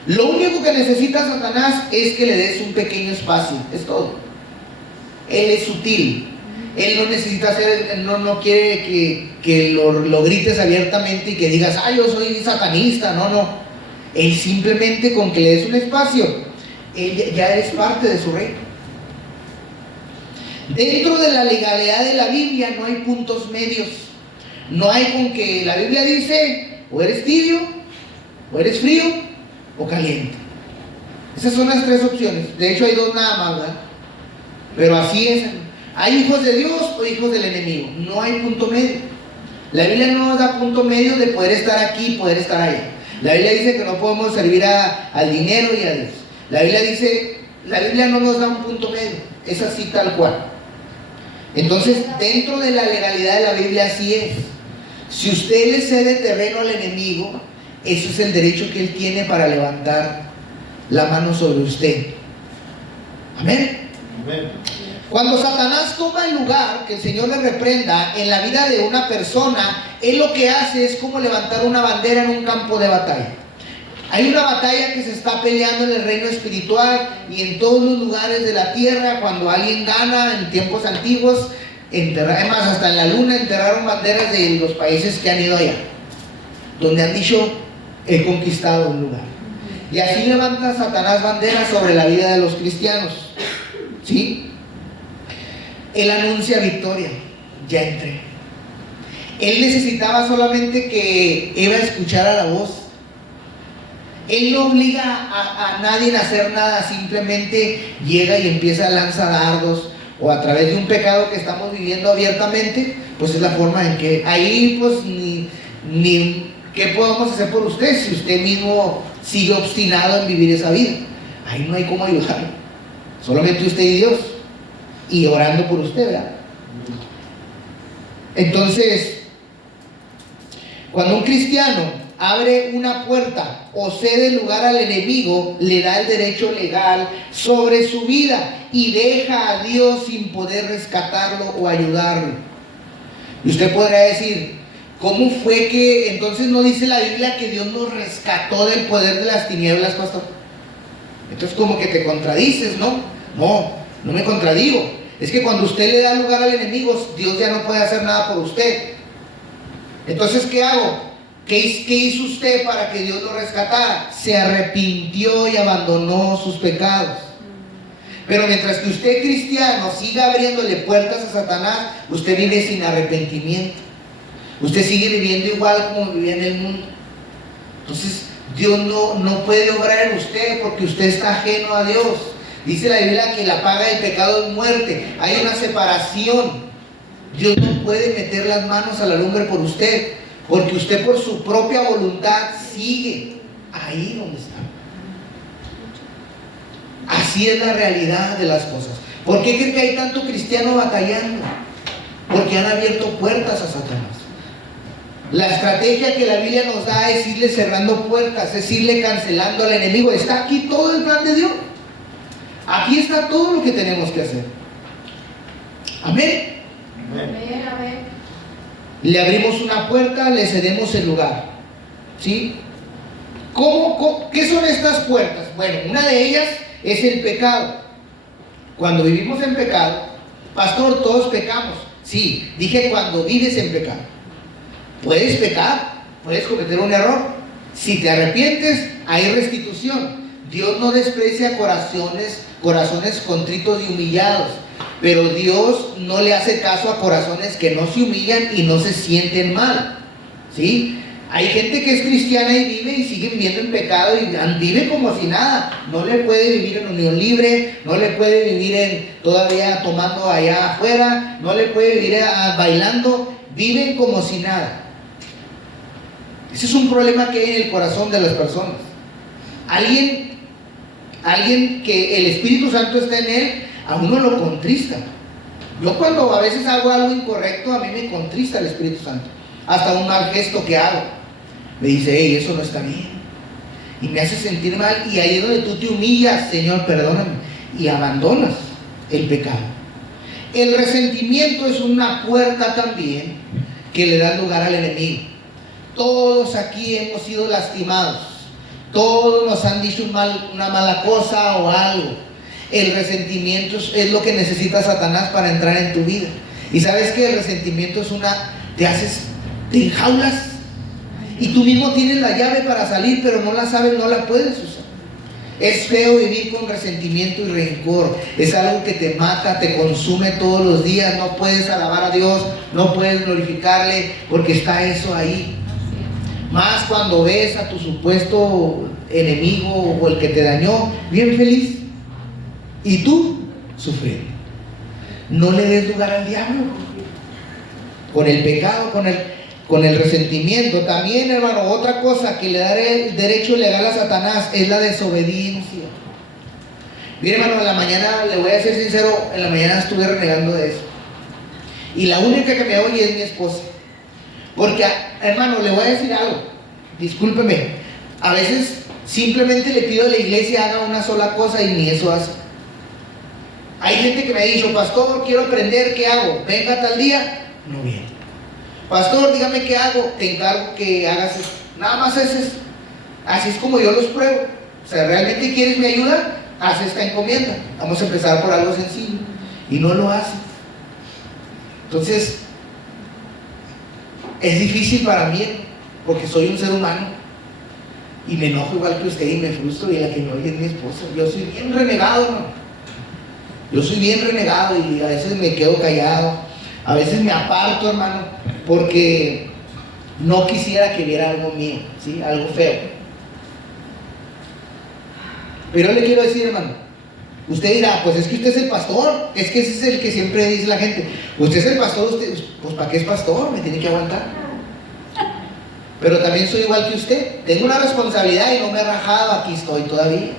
Lo único que necesita Satanás es que le des un pequeño espacio, es todo. Él es sutil. Él no necesita hacer, no quiere que lo grites abiertamente y que digas: yo soy satanista. No. Él simplemente con que le des un espacio, él ya eres parte de su reino. Dentro de la legalidad de la Biblia no hay puntos medios. No hay con que la Biblia dice: o eres tibio, o eres frío, o caliente. Esas son las tres opciones. De hecho hay dos nada más, ¿verdad? Pero así es. Hay hijos de Dios o hijos del enemigo. No hay punto medio. La Biblia no nos da punto medio de poder estar aquí y poder estar allá. La Biblia dice que no podemos servir al dinero y a Dios. La Biblia no nos da un punto medio. Es así tal cual. Entonces, dentro de la legalidad de la Biblia así es. Si usted le cede terreno al enemigo, eso es el derecho que él tiene para levantar la mano sobre usted. Amén. Amén. Cuando Satanás toma el lugar, que el Señor le reprenda, en la vida de una persona, él lo que hace es como levantar una bandera en un campo de batalla. Hay una batalla que se está peleando en el reino espiritual y en todos los lugares de la tierra. Cuando alguien gana en tiempos antiguos, además hasta en la luna enterraron banderas de los países que han ido allá, donde han dicho: he conquistado un lugar. Y así levanta Satanás banderas sobre la vida de los cristianos, ¿sí? Él anuncia victoria: ya entré. Él necesitaba solamente que Eva escuchara la voz. Él no obliga a nadie a hacer nada, simplemente llega y empieza a lanzar dardos, o a través de un pecado que estamos viviendo abiertamente, pues es la forma en que ahí pues ni qué podemos hacer por usted si usted mismo sigue obstinado en vivir esa vida. Ahí no hay cómo ayudarlo, solamente usted y Dios, y orando por usted, ¿verdad? Entonces Cuando un cristiano abre una puerta o cede lugar al enemigo, le da el derecho legal sobre su vida y deja a Dios sin poder rescatarlo o ayudarlo. Y usted podrá decir, ¿cómo fue que entonces no dice la Biblia que Dios nos rescató del poder de las tinieblas, pastor? Entonces como que te contradices, ¿no? No me contradigo. Es que cuando usted le da lugar al enemigo, Dios ya no puede hacer nada por usted. Entonces, ¿qué hago? ¿Qué hizo usted para que Dios lo rescatara? Se arrepintió y abandonó sus pecados. Pero mientras que usted, cristiano, siga abriéndole puertas a Satanás, usted vive sin arrepentimiento. Usted sigue viviendo igual como vivía en el mundo. Entonces, Dios no puede obrar en usted porque usted está ajeno a Dios. Dice la Biblia que la paga del pecado es muerte. Hay una separación. Dios no puede meter las manos a la lumbre por usted, porque usted por su propia voluntad sigue ahí donde está. Así es la realidad de las cosas. ¿Por qué creen que hay tanto cristiano batallando? Porque han abierto puertas a Satanás. La estrategia que la Biblia nos da es irle cerrando puertas, es irle cancelando al enemigo. Está aquí todo el plan de Dios. Aquí está todo lo que tenemos que hacer. Amén. Amén, amén. Le abrimos una puerta, le cedemos el lugar. ¿Sí? ¿Qué son estas puertas? Bueno, una de ellas es el pecado. Cuando vivimos en pecado, pastor, todos pecamos. Sí, dije cuando vives en pecado. Puedes pecar, puedes cometer un error. Si te arrepientes, hay restitución. Dios no desprecia corazones contritos y humillados. Pero Dios no le hace caso a corazones que no se humillan y no se sienten mal. ¿Sí? Hay gente que es cristiana y vive y sigue viviendo en pecado y vive como si nada. No le puede vivir en unión libre, no le puede vivir todavía tomando allá afuera, no le puede vivir bailando. Viven como si nada. Ese es un problema que hay en el corazón de las personas. Alguien que el Espíritu Santo está en él, a uno lo contrista. Yo cuando a veces hago algo incorrecto, a mí me contrista el Espíritu Santo. Hasta un mal gesto que hago, me dice, hey, eso no está bien. Y me hace sentir mal, y ahí es donde tú te humillas, Señor, perdóname, y abandonas el pecado. El resentimiento es una puerta también que le da lugar al enemigo. Todos aquí hemos sido lastimados. Todos nos han dicho una mala cosa o algo. El resentimiento es lo que necesita Satanás para entrar en tu vida. Y sabes que el resentimiento es te enjaulas y tú mismo tienes la llave para salir, pero no la sabes, no la puedes usar. Es feo vivir con resentimiento y rencor. Es algo que te mata, te consume todos los días. No puedes alabar a Dios, no puedes glorificarle, porque está eso ahí. Más cuando ves a tu supuesto enemigo o el que te dañó bien feliz y tú sufriendo. No le des lugar al diablo con el pecado, con el resentimiento. También, hermano, otra cosa que le da el derecho legal a Satanás es la desobediencia. Mire, hermano, en la mañana, le voy a ser sincero, en la mañana estuve renegando de eso, y la única que me oye es mi esposa. Porque, hermano, le voy a decir algo, discúlpeme, a veces simplemente le pido a la iglesia haga una sola cosa y ni eso hace. Hay gente que me ha dicho, pastor, quiero aprender, ¿qué hago? Venga tal día, no viene. Pastor, dígame qué hago, te encargo que hagas eso. Nada más es eso. Así es como yo los pruebo. O sea, ¿realmente quieres mi ayuda? Haz esta encomienda. Vamos a empezar por algo sencillo. Y no lo hace. Entonces, es difícil para mí, porque soy un ser humano. Y me enojo igual que usted y me frustro, y la que me oye es mi esposa. Yo soy bien renegado, ¿no? Yo soy bien renegado y a veces me quedo callado. A veces me aparto, hermano, porque no quisiera que viera algo mío, ¿sí? Algo feo. Pero le quiero decir, hermano, usted dirá, pues es que usted es el pastor, es que ese es el que siempre dice la gente. Usted es el pastor, usted, pues ¿para qué es pastor? Me tiene que aguantar. Pero también soy igual que usted. Tengo una responsabilidad y no me he rajado, aquí estoy todavía.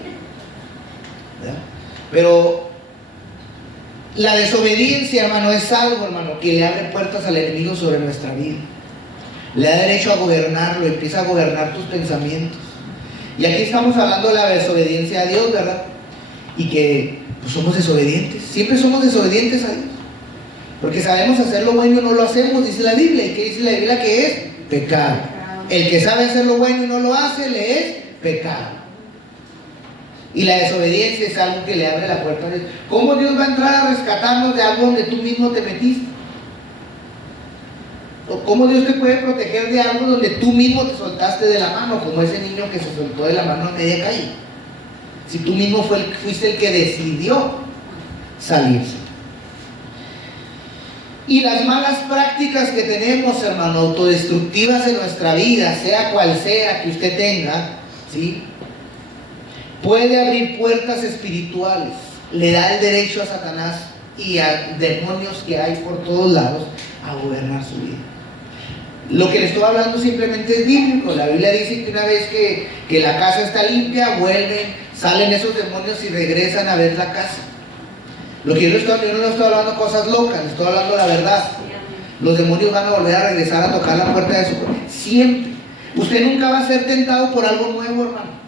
¿Verdad? Pero la desobediencia, hermano, es algo, hermano, que le abre puertas al enemigo sobre nuestra vida. le da derecho a gobernarlo, empieza a gobernar tus pensamientos. Y aquí estamos hablando de la desobediencia a Dios, ¿verdad? Y que pues, somos desobedientes, siempre somos desobedientes a Dios. Porque sabemos hacer lo bueno y no lo hacemos, dice la Biblia. ¿Y qué dice la Biblia que es? Pecado. El que sabe hacer lo bueno y no lo hace, le es pecado. Y la desobediencia es algo que le abre la puerta a Dios. ¿Cómo Dios va a entrar a rescatarnos de algo donde tú mismo te metiste? ¿O cómo Dios te puede proteger de algo donde tú mismo te soltaste de la mano, como ese niño que se soltó de la mano a media calle? Si tú mismo fuiste el que decidió salirse. Y las malas prácticas que tenemos, hermano, autodestructivas en nuestra vida, sea cual sea que usted tenga, ¿sí?, puede abrir puertas espirituales, le da el derecho a Satanás y a demonios que hay por todos lados a gobernar su vida. Lo que le estoy hablando simplemente es bíblico. La Biblia dice que una vez que la casa está limpia, vuelven, salen esos demonios y regresan a ver la casa. Lo que yo no le estoy hablando cosas locas, le estoy hablando la verdad. Los demonios van a volver a regresar a tocar la puerta de su casa. Siempre. Usted nunca va a ser tentado por algo nuevo, hermano.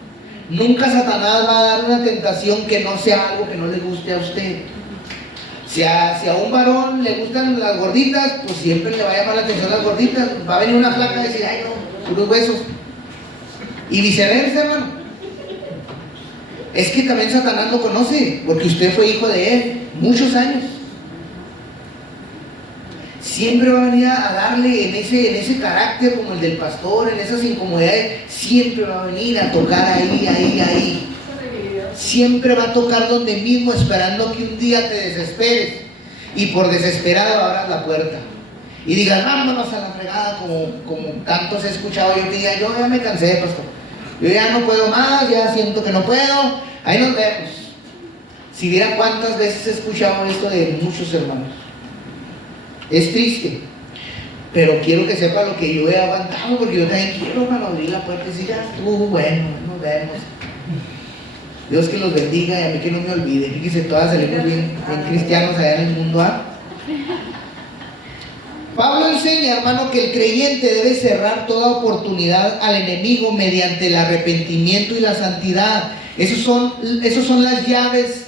Nunca Satanás va a dar una tentación que no sea algo que no le guste a usted. Si a un varón le gustan las gorditas, pues siempre le va a llamar la atención las gorditas. Va a venir una flaca y decir, ay no, unos huesos. Y viceversa, hermano. Es que también Satanás lo conoce, porque usted fue hijo de él muchos años. Siempre va a venir a darle en ese carácter como el del pastor, en esas incomodidades, siempre va a venir a tocar ahí. Siempre va a tocar donde mismo, esperando que un día te desesperes y por desesperado abras la puerta y digas, vámonos a la fregada, como tantos he escuchado yo que digan, yo ya me cansé, pastor, yo ya no puedo más, ya siento que no puedo, ahí nos vemos. Si viera cuántas veces he escuchado esto de muchos hermanos. Es triste, pero quiero que sepa lo que yo he aguantado, porque yo también quiero, hermano, abrir la puerta y decir, ya estuvo bueno, nos vemos. Dios que los bendiga y a mí que no me olvide. Fíjense, todas salimos bien cristianos allá en el mundo. Pablo enseña, hermano, que el creyente debe cerrar toda oportunidad al enemigo mediante el arrepentimiento y la santidad. Esos son las llaves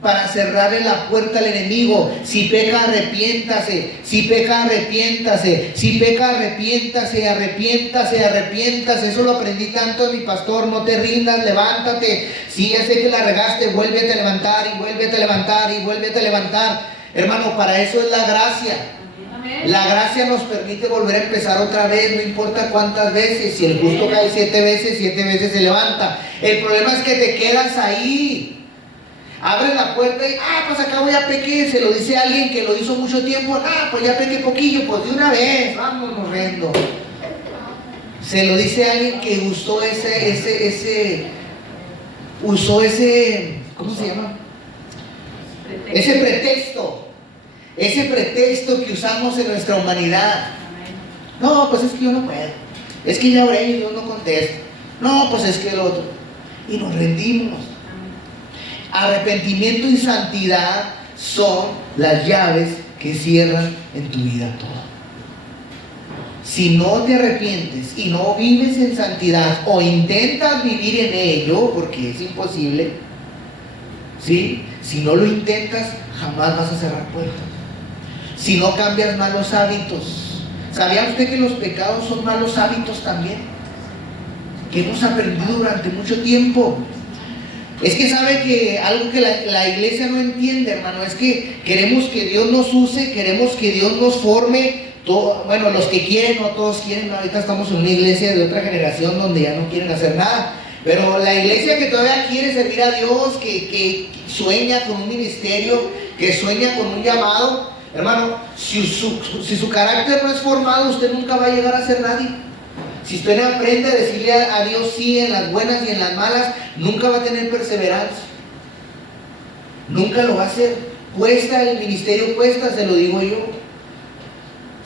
para cerrarle la puerta al enemigo. Si peca, arrepiéntase. Si peca, arrepiéntase. Si peca, arrepiéntase, arrepiéntase. Eso lo aprendí tanto de mi pastor. No te rindas, levántate. Si ya sé que la regaste, vuélvete a levantar y vuélvete a levantar y vuélvete a levantar. Hermano, para eso es la gracia. La gracia nos permite volver a empezar otra vez, no importa cuántas veces. Si el justo cae 7 veces se levanta. El problema es que te quedas ahí. Abre la puerta y, pues acabo ya pequé. Se lo dice a alguien que lo hizo mucho tiempo. Pues ya pequé poquillo, pues de una vez, vámonos riendo. Se lo dice a alguien que usó ¿cómo se llama? Ese pretexto que usamos en nuestra humanidad. No, pues es que yo no puedo. Es que ya oré y Dios no contesta. No, pues es que el otro. Y nos rendimos. Arrepentimiento y santidad son las llaves que cierran en tu vida todo. Si no te arrepientes y no vives en santidad o intentas vivir en ello, porque es imposible, ¿sí? Si no lo intentas, jamás vas a cerrar puertas. Si no cambias malos hábitos. ¿Sabía usted que los pecados son malos hábitos también? Que hemos aprendido durante mucho tiempo. Es que sabe que algo que la iglesia no entiende, hermano, es que queremos que Dios nos use, queremos que Dios nos forme. Bueno, los que quieren, no todos quieren. Ahorita estamos en una iglesia de otra generación donde ya no quieren hacer nada. Pero la iglesia que todavía quiere servir a Dios, que sueña con un ministerio, que sueña con un llamado, hermano, si su carácter no es formado, usted nunca va a llegar a ser nadie. Si usted no aprende a decirle a Dios sí en las buenas y en las malas, nunca va a tener perseverancia. Nunca lo va a hacer. Cuesta, el ministerio cuesta, se lo digo yo.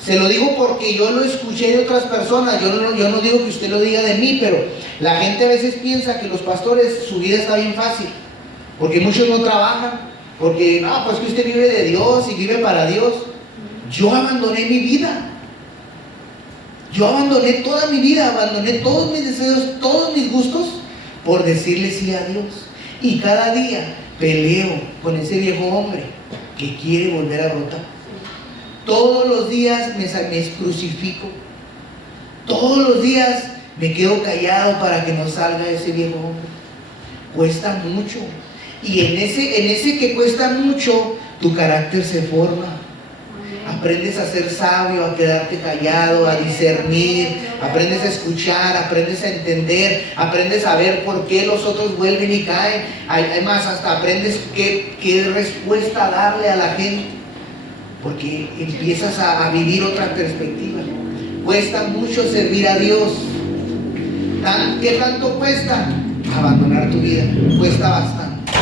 Se lo digo porque yo lo escuché de otras personas. Yo no digo que usted lo diga de mí, pero la gente a veces piensa que los pastores, su vida está bien fácil. Porque muchos no trabajan. Porque, no, pues que usted vive de Dios y vive para Dios. Yo abandoné mi vida. Yo abandoné toda mi vida, abandoné todos mis deseos, todos mis gustos, por decirle sí a Dios. Y cada día peleo con ese viejo hombre que quiere volver a brotar. Todos los días me crucifico. Todos los días me quedo callado para que no salga ese viejo hombre. Cuesta mucho. Y en ese que cuesta mucho, tu carácter se forma. Aprendes a ser sabio, a quedarte callado, a discernir, aprendes a escuchar, aprendes a entender, aprendes a ver por qué los otros vuelven y caen. Además, hasta aprendes qué respuesta darle a la gente, porque empiezas a vivir otra perspectiva. Cuesta mucho servir a Dios. ¿Qué tanto cuesta? Abandonar tu vida. Cuesta bastante.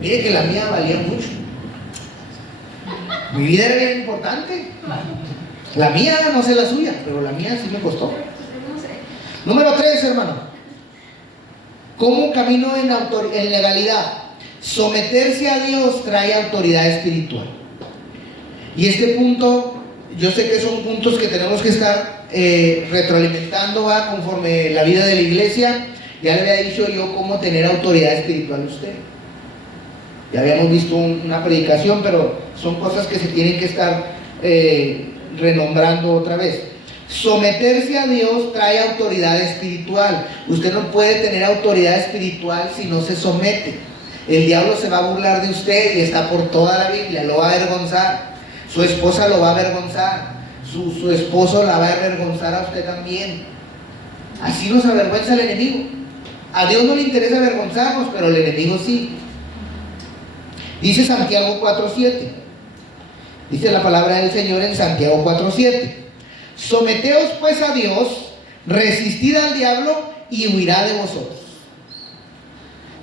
Mire que la mía valía mucho. Mi vida era bien importante. La mía, no sé la suya, pero la mía sí me costó. Número 3, hermano. ¿Cómo camino en legalidad? Someterse a Dios trae autoridad espiritual. Y este punto, yo sé que son puntos que tenemos que estar retroalimentando conforme la vida de la iglesia. Ya le había dicho yo cómo tener autoridad espiritual a usted. Ya habíamos visto una predicación, pero son cosas que se tienen que estar renombrando otra vez. Someterse a Dios trae autoridad espiritual. Usted no puede tener autoridad espiritual si no se somete. El diablo se va a burlar de usted y está por toda la Biblia, lo va a avergonzar. Su esposa lo va a avergonzar. Su esposo la va a avergonzar a usted también. Así nos avergüenza el enemigo. A Dios no le interesa avergonzarnos, pero el enemigo sí. Dice Santiago 4:7. Dice la palabra del Señor en Santiago 4:7. Someteos pues a Dios, resistid al diablo y huirá de vosotros.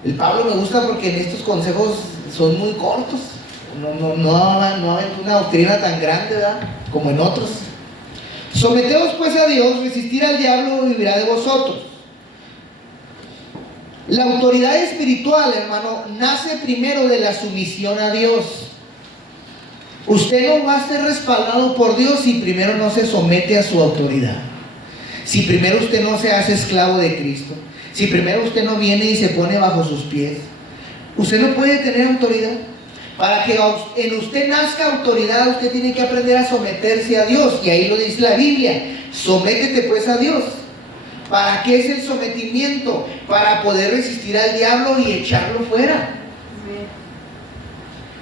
El Pablo me gusta porque en estos consejos son muy cortos. No hay una doctrina tan grande, ¿verdad?, como en otros. Someteos pues a Dios, resistir al diablo y huirá de vosotros. La autoridad espiritual, hermano, nace primero de la sumisión a Dios. Usted no va a ser respaldado por Dios si primero no se somete a su autoridad. Si primero usted no se hace esclavo de Cristo. Si primero usted no viene y se pone bajo sus pies. Usted no puede tener autoridad. Para que en usted nazca autoridad, usted tiene que aprender a someterse a Dios. Y ahí lo dice la Biblia. Sométete pues a Dios. ¿Para qué es el sometimiento? Para poder resistir al diablo y echarlo fuera.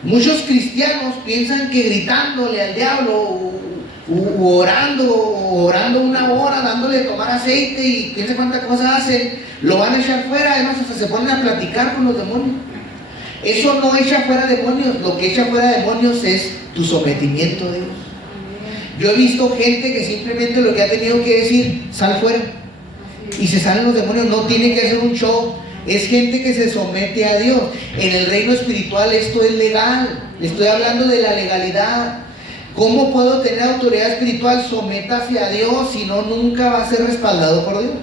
Muchos cristianos piensan que gritándole al diablo orando una hora, dándole de tomar aceite y quién sabe cuántas cosas hacen, lo van a echar fuera. Además hasta se ponen a platicar con los demonios. Eso no echa fuera demonios. Lo que echa fuera demonios es tu sometimiento a Dios. Yo he visto gente que simplemente lo que ha tenido que decir, sal fuera, y se salen los demonios. No tiene que hacer un show. Es gente que se somete a Dios. En el reino espiritual esto es legal. Le estoy hablando de la legalidad. ¿Cómo puedo tener autoridad espiritual? Sométase a Dios, si no, nunca va a ser respaldado por Dios.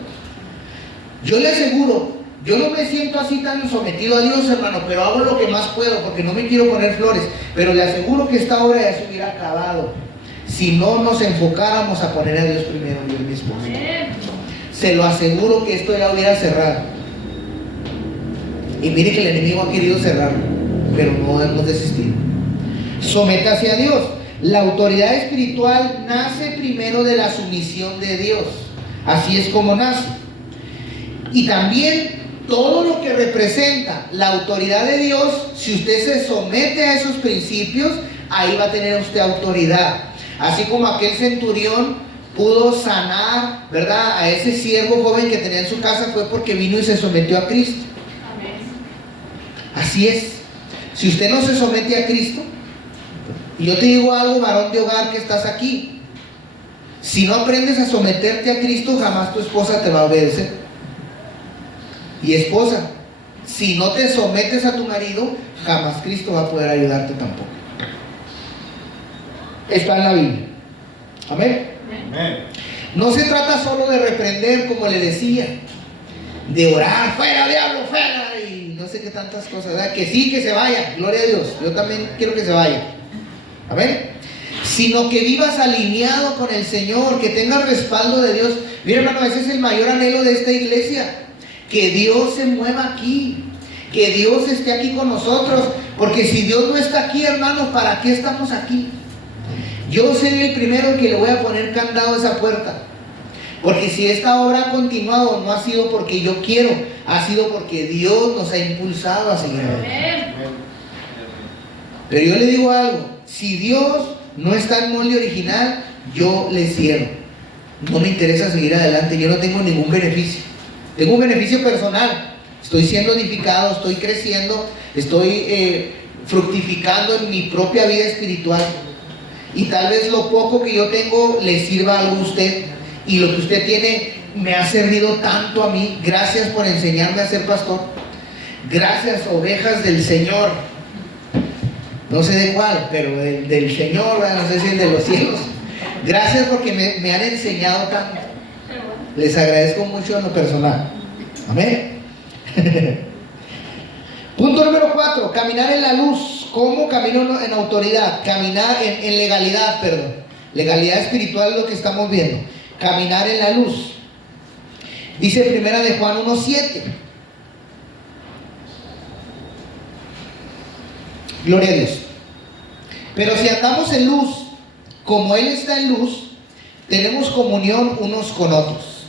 Yo le aseguro, yo no me siento así tan sometido a Dios, hermano, pero hago lo que más puedo porque no me quiero poner flores. Pero le aseguro que esta obra ya se hubiera acabado si no nos enfocáramos a poner a Dios primero, yo y mi esposo. Se lo aseguro que esto ya hubiera cerrado. Y mire que el enemigo ha querido cerrarlo, pero no hemos desistido. Sométase a Dios. La autoridad espiritual nace primero de la sumisión de Dios. Así es como nace. Y también todo lo que representa la autoridad de Dios, si usted se somete a esos principios, ahí va a tener usted autoridad. Así como aquel centurión pudo sanar, ¿verdad?, a ese siervo joven que tenía en su casa, fue porque vino y se sometió a Cristo. Amén. Así es. Si usted no se somete a Cristo, y yo te digo algo, varón de hogar que estás aquí, si no aprendes a someterte a Cristo, jamás tu esposa te va a obedecer. Y esposa, si no te sometes a tu marido, jamás Cristo va a poder ayudarte tampoco. Está en la Biblia. Amén. Amén. No se trata solo de reprender, como le decía, de orar, fuera diablo, fuera, y no sé qué tantas cosas, ¿verdad? Que sí, que se vaya, gloria a Dios. Yo también quiero que se vaya. Amén. sino que vivas alineado con el Señor, que tengas respaldo de Dios. Mira, hermano, ese es el mayor anhelo de esta iglesia, que Dios se mueva aquí, que Dios esté aquí con nosotros, porque si Dios no está aquí, hermano, ¿para qué estamos aquí? Yo seré el primero que le voy a poner candado a esa puerta, porque si esta obra ha continuado, no ha sido porque yo quiero, ha sido porque Dios nos ha impulsado a seguir adelante. Pero yo le digo algo, si Dios no está en molde original, yo le cierro. No me interesa seguir adelante, yo no tengo ningún beneficio. Tengo un beneficio personal, estoy siendo edificado, estoy creciendo, estoy fructificando en mi propia vida espiritual. Y tal vez lo poco que yo tengo le sirva algo a usted, y lo que usted tiene me ha servido tanto a mí. Gracias por enseñarme a ser pastor. Gracias, ovejas del Señor. No sé de cuál, pero del Señor, no sé si es de los cielos. Gracias porque me han enseñado tanto. Les agradezco mucho en lo personal. Amén. Punto número 4, caminar en la luz. ¿Cómo camino en autoridad? Caminar en legalidad, perdón. Legalidad espiritual es lo que estamos viendo. Caminar en la luz. Dice primera de Juan 1:7. Gloria a Dios. Pero si andamos en luz, como Él está en luz, tenemos comunión unos con otros.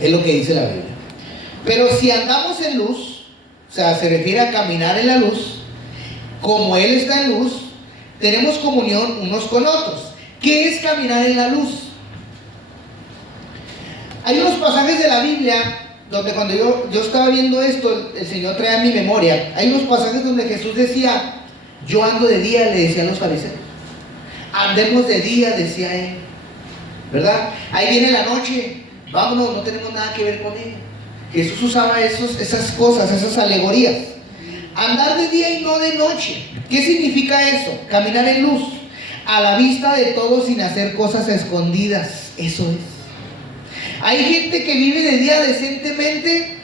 Es lo que dice la Biblia. Pero si andamos en luz, o sea, se refiere a caminar en la luz, como Él está en luz, tenemos comunión unos con otros. ¿Qué es caminar en la luz? Hay unos pasajes de la Biblia donde cuando yo estaba viendo esto, el Señor trae a mi memoria. Hay unos pasajes donde Jesús decía, yo ando de día, le decía a los fariseos. Andemos de día, decía Él. ¿Verdad? Ahí viene la noche, vámonos, no tenemos nada que ver con Él. Jesús usaba esas cosas, esas alegorías. Andar de día y no de noche. ¿Qué significa eso? Caminar en luz, a la vista de todos sin hacer cosas escondidas. Eso es. Hay gente que vive de día decentemente,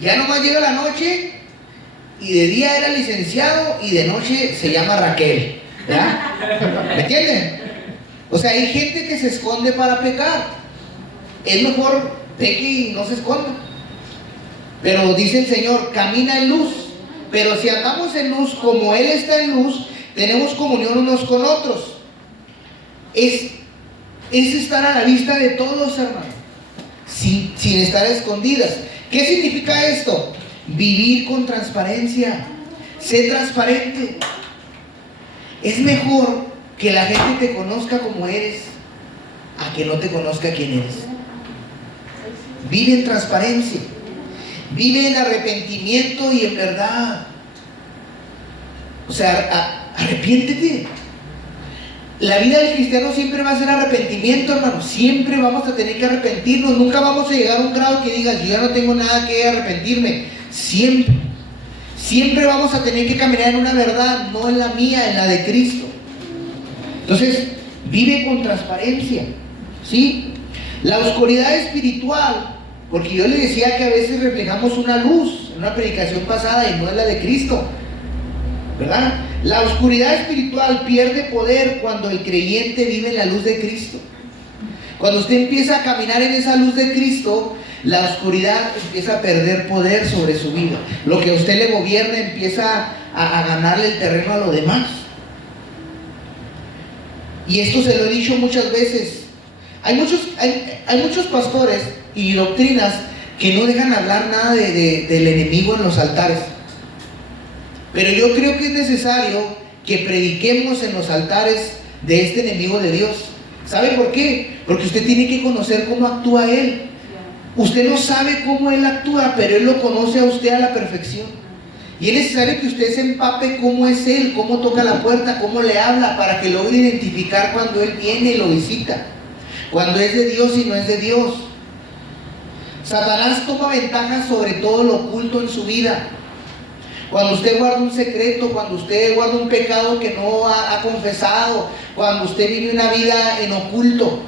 ya nomás llega la noche, y de día era licenciado y de noche se llama Raquel. ¿Verdad? ¿Me entienden? O sea, hay gente que se esconde para pecar. Es mejor peque y no se esconda. Pero dice el Señor, camina en luz. Pero si andamos en luz, como Él está en luz, tenemos comunión unos con otros. Es estar a la vista de todos, hermano, sin estar escondidas. ¿Qué significa esto? Vivir con transparencia. Sé transparente. Es mejor que la gente te conozca como eres a que no te conozca quién eres. Vive en transparencia. Vive en arrepentimiento y en verdad. O sea, arrepiéntete. La vida del cristiano siempre va a ser arrepentimiento, hermano. Siempre vamos a tener que arrepentirnos. Nunca vamos a llegar a un grado que digas, yo ya no tengo nada que arrepentirme. Siempre vamos a tener que caminar en una verdad, no en la mía, en la de Cristo. Entonces, vive con transparencia, ¿sí? La oscuridad espiritual, porque yo le decía que a veces reflejamos una luz en una predicación pasada y no es la de Cristo, ¿verdad? La oscuridad espiritual pierde poder cuando el creyente vive en la luz de Cristo. Cuando usted empieza a caminar en esa luz de Cristo, la oscuridad empieza a perder poder sobre su vida. Lo que a usted le gobierna empieza a ganarle el terreno a lo demás. Y esto se lo he dicho muchas veces. Hay muchos pastores y doctrinas que no dejan hablar nada del enemigo en los altares. Pero yo creo que es necesario que prediquemos en los altares de este enemigo de Dios. ¿Sabe por qué? Porque usted tiene que conocer cómo actúa Él. Usted no sabe cómo Él actúa, pero Él lo conoce a usted a la perfección. Y es necesario que usted se empape cómo es Él, cómo toca la puerta, cómo le habla, para que logre identificar cuando Él viene y lo visita, cuando es de Dios y no es de Dios. Satanás toma ventaja sobre todo lo oculto en su vida. Cuando usted guarda un secreto, cuando usted guarda un pecado que no ha confesado, cuando usted vive una vida en oculto,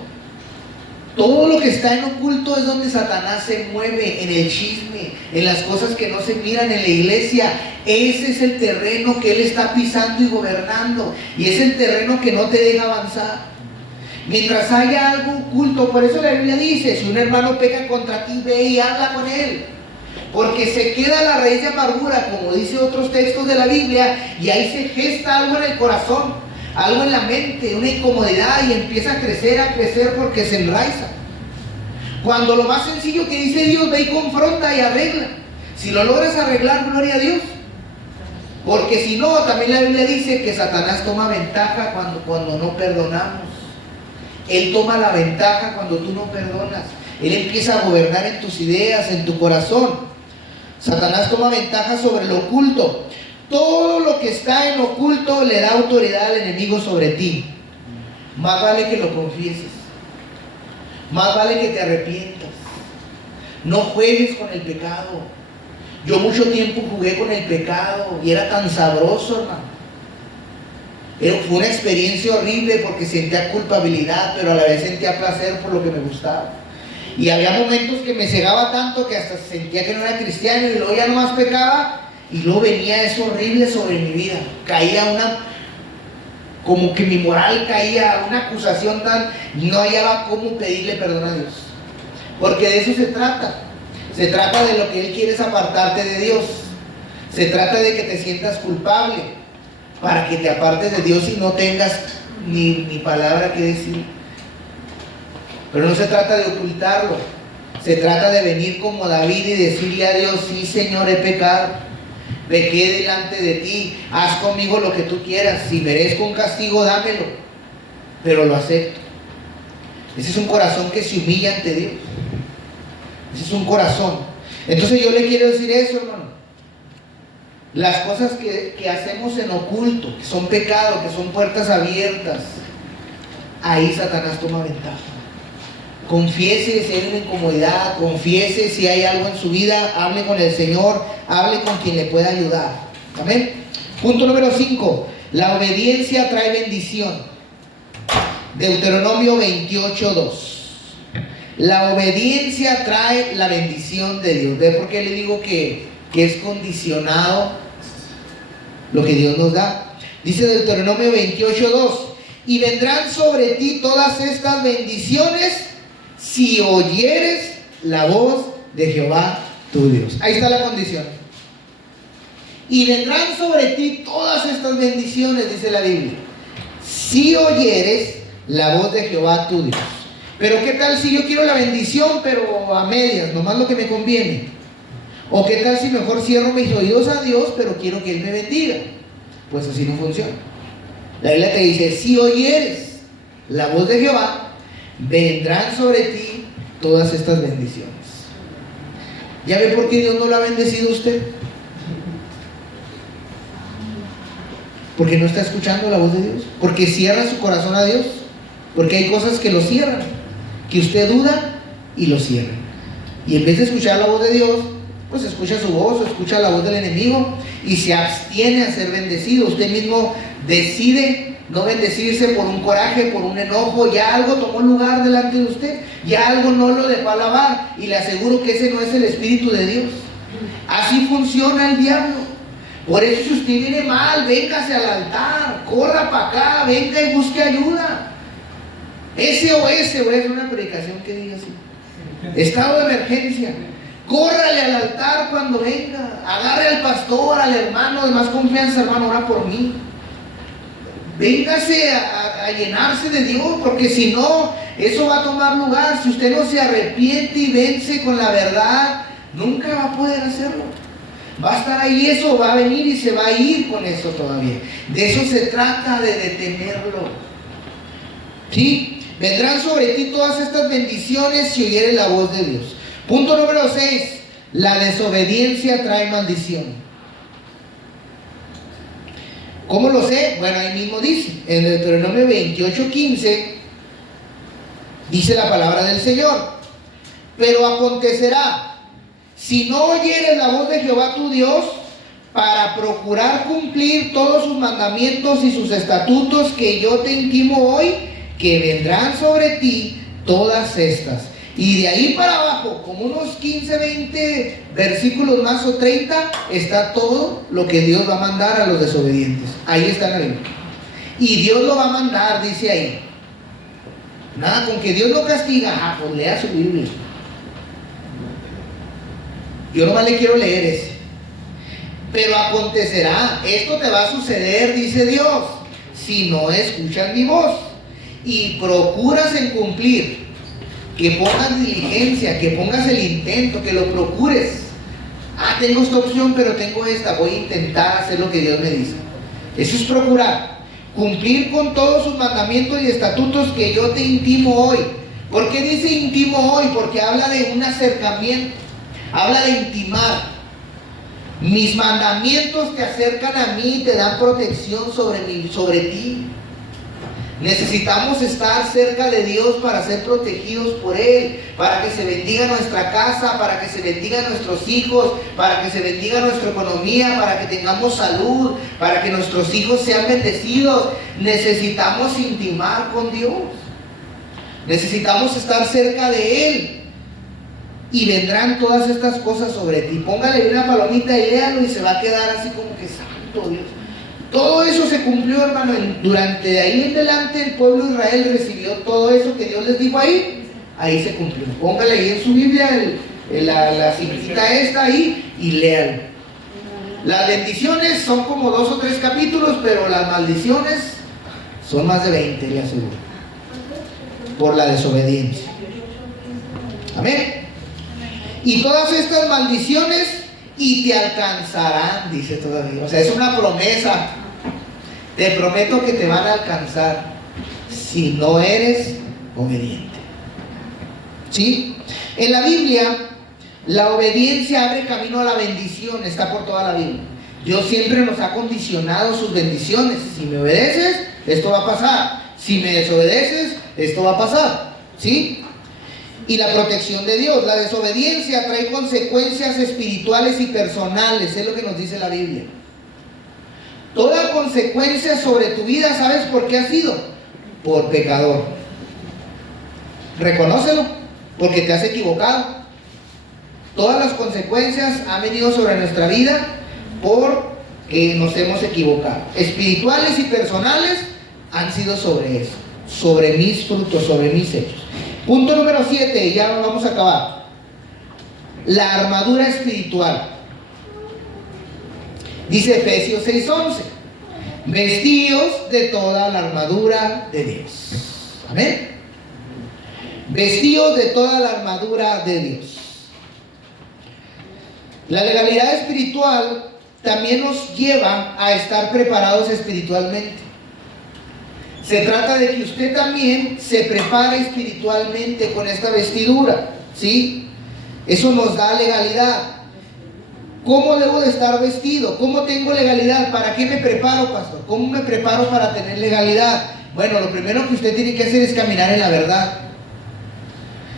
todo lo que está en oculto es donde Satanás se mueve, en el chisme, en las cosas que no se miran en la iglesia. Ese es el terreno que Él está pisando y gobernando. Y es el terreno que no te deja avanzar. Mientras haya algo oculto, por eso la Biblia dice, si un hermano peca contra ti, ve y habla con él. Porque se queda la raíz de amargura, como dice otros textos de la Biblia, y ahí se gesta algo en el corazón, algo en la mente, una incomodidad, y empieza a crecer porque se enraiza. Cuando lo más sencillo que dice Dios, ve y confronta y arregla. Si lo logras arreglar, gloria a Dios. Porque si no, también la Biblia dice que Satanás toma ventaja cuando no perdonamos. Él toma la ventaja cuando tú no perdonas. Él empieza a gobernar en tus ideas, en tu corazón. Satanás toma ventaja sobre lo oculto. Todo lo que está en oculto le da autoridad al enemigo sobre ti. Más vale que lo confieses. Más vale que te arrepientas. No juegues con el pecado. Yo mucho tiempo jugué con el pecado y era tan sabroso, hermano. Fue una experiencia horrible porque sentía culpabilidad, pero a la vez sentía placer por lo que me gustaba. Y había momentos que me cegaba tanto que hasta sentía que no era cristiano, y luego ya nomás pecaba y luego venía eso horrible sobre mi vida. Como que mi moral caía, una acusación no hallaba cómo pedirle perdón a Dios. Porque de eso se trata. Se trata de lo que Él quiere, es apartarte de Dios. Se trata de que te sientas culpable para que te apartes de Dios y no tengas ni palabra que decir. Pero no se trata de ocultarlo. Se trata de venir como David y decirle a Dios: sí, Señor, he pecado, pequé delante de ti, haz conmigo lo que tú quieras, si merezco un castigo, dámelo, pero lo acepto. Ese es un corazón que se humilla ante Dios. Ese es un corazón. Entonces yo le quiero decir eso, hermano. Las cosas que hacemos en oculto, que son pecados, que son puertas abiertas, ahí Satanás toma ventaja. Confiese si hay una incomodidad, confiese si hay algo en su vida, hable con el Señor, hable con quien le pueda ayudar. Amén. Punto número 5. La obediencia trae bendición. Deuteronomio 28:2. La obediencia trae la bendición de Dios. ¿Ve por qué le digo que es condicionado lo que Dios nos da? Dice Deuteronomio 28:2: y vendrán sobre ti todas estas bendiciones si oyeres la voz de Jehová tu Dios. Ahí está la condición. Y vendrán sobre ti todas estas bendiciones, dice la Biblia, si oyeres la voz de Jehová tu Dios. Pero ¿qué tal si yo quiero la bendición pero a medias, nomás lo que me conviene? ¿O qué tal si mejor cierro mis oídos a Dios pero quiero que Él me bendiga? Pues así no funciona. La Biblia te dice: si oyeres la voz de Jehová, vendrán sobre ti todas estas bendiciones. ¿Ya ve por qué Dios no lo ha bendecido a usted? Porque no está escuchando la voz de Dios, porque cierra su corazón a Dios, porque hay cosas que lo cierran, que usted duda y lo cierra. Y en vez de escuchar la voz de Dios, pues escucha su voz o escucha la voz del enemigo y se abstiene a ser bendecido. Usted mismo decide no bendecirse por un coraje, por un enojo. Ya algo tomó lugar delante de usted, ya algo no lo dejó alabar, y le aseguro que ese no es el Espíritu de Dios. Así funciona el diablo. Por eso, si usted viene mal, véngase al altar, corra para acá, venga y busque ayuda. SOS, es una predicación que diga así: estado de emergencia. Córrale al altar cuando venga, agarre al pastor, al hermano de más confianza: hermano, ora por mí. Véngase a llenarse de Dios, porque si no, eso va a tomar lugar. Si usted no se arrepiente y vence con la verdad, nunca va a poder hacerlo. Va a estar ahí, eso va a venir y se va a ir con eso todavía. De eso se trata, de detenerlo. ¿Sí? Vendrán sobre ti todas estas bendiciones si oyeres la voz de Dios. Punto número 6. La desobediencia trae maldición. ¿Cómo lo sé? Bueno, ahí mismo dice, en Deuteronomio 28:15, dice la palabra del Señor: pero acontecerá, si no oyeres la voz de Jehová tu Dios, para procurar cumplir todos sus mandamientos y sus estatutos que yo te intimo hoy, que vendrán sobre ti todas estas, Y de ahí para abajo, como unos 15, 20 versículos más o 30, está todo lo que Dios va a mandar a los desobedientes. Ahí está en la Biblia. Y Dios lo va a mandar, dice ahí. Nada, con que Dios lo castiga, pues lea su Biblia. Yo nomás le quiero leer ese. Pero acontecerá, esto te va a suceder, dice Dios, si no escuchas mi voz y procuras en cumplir, que pongas diligencia, que pongas el intento, que lo procures. Tengo esta opción, pero tengo esta, voy a intentar hacer lo que Dios me dice. Eso es procurar, cumplir con todos sus mandamientos y estatutos que yo te intimo hoy. ¿Por qué dice intimo hoy? Porque habla de un acercamiento, habla de intimar. Mis mandamientos te acercan a mí, te dan protección sobre ti. Necesitamos estar cerca de Dios para ser protegidos por Él, para que se bendiga nuestra casa, para que se bendiga nuestros hijos, para que se bendiga nuestra economía, para que tengamos salud, para que nuestros hijos sean bendecidos. Necesitamos intimar con Dios. Necesitamos estar cerca de Él. Y vendrán todas estas cosas sobre ti. Póngale una palomita y léalo y se va a quedar así como que santo Dios. Todo eso se cumplió, hermano. Durante de ahí en adelante el pueblo de Israel recibió todo eso que Dios les dijo ahí. Ahí se cumplió. Póngale ahí en su Biblia la cintita esta ahí y léalo. Las bendiciones son como 2 o 3 capítulos, pero las maldiciones son más de 20, le aseguro. Por la desobediencia. Amén. Y todas estas maldiciones y te alcanzarán, dice todavía. O sea, es una promesa. Te prometo que te van a alcanzar si no eres obediente. ¿Sí? En la Biblia, la obediencia abre camino a la bendición. Está por toda la Biblia. Dios siempre nos ha condicionado sus bendiciones. Si me obedeces, esto va a pasar. Si me desobedeces, esto va a pasar. ¿Sí? Y la protección de Dios. La desobediencia trae consecuencias espirituales y personales, es lo que nos dice la Biblia. Toda consecuencia sobre tu vida, ¿sabes por qué ha sido? Por pecador. Reconócelo, porque te has equivocado. Todas las consecuencias han venido sobre nuestra vida porque nos hemos equivocado. Espirituales y personales han sido sobre eso, sobre mis frutos, sobre mis hechos. Punto número 7, ya vamos a acabar. La armadura espiritual. Dice Efesios 6:11. Vestidos de toda la armadura de Dios. Amén. Vestidos de toda la armadura de Dios. La legalidad espiritual también nos lleva a estar preparados espiritualmente. Se trata de que usted también se prepare espiritualmente con esta vestidura, ¿sí? Eso nos da legalidad. ¿Cómo debo de estar vestido? ¿Cómo tengo legalidad? ¿Para qué me preparo, pastor? ¿Cómo me preparo para tener legalidad? Bueno, lo primero que usted tiene que hacer es caminar en la verdad.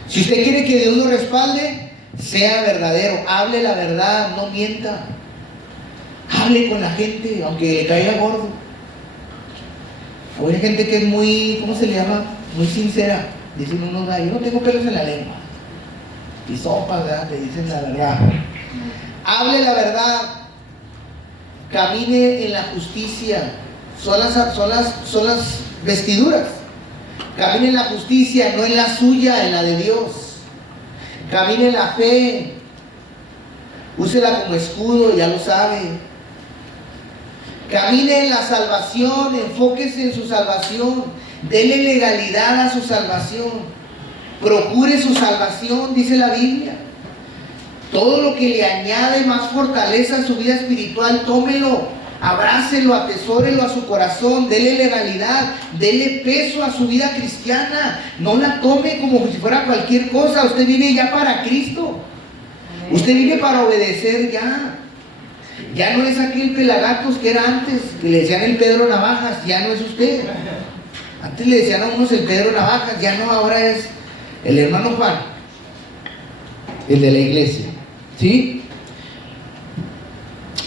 Si usted quiere que Dios lo respalde, sea verdadero, hable la verdad, no mienta. Hable con la gente, aunque le caiga gordo. Hay gente que es muy, ¿cómo se le llama? Muy sincera. Dicen unos, yo no tengo pelos en la lengua. Y sopas, ¿verdad? Te dicen la verdad. Hable la verdad. Camine en la justicia. Son las vestiduras. Camine en la justicia, no en la suya, en la de Dios. Camine en la fe. Úsela como escudo, ya lo sabe. Camine en la salvación, enfóquese en su salvación, dele legalidad a su salvación, procure su salvación, dice la Biblia. Todo lo que le añade más fortaleza a su vida espiritual, tómelo, abrácelo, atesórelo a su corazón, dele legalidad, dele peso a su vida cristiana. No la tome como si fuera cualquier cosa. Usted vive ya para Cristo, usted vive para obedecer ya. Ya no es aquel pelagatos que era antes, que le decían el Pedro Navajas, ya no es usted. Antes le decían a unos el Pedro Navajas, ya no, ahora es el hermano Juan, el de la iglesia. ¿Sí?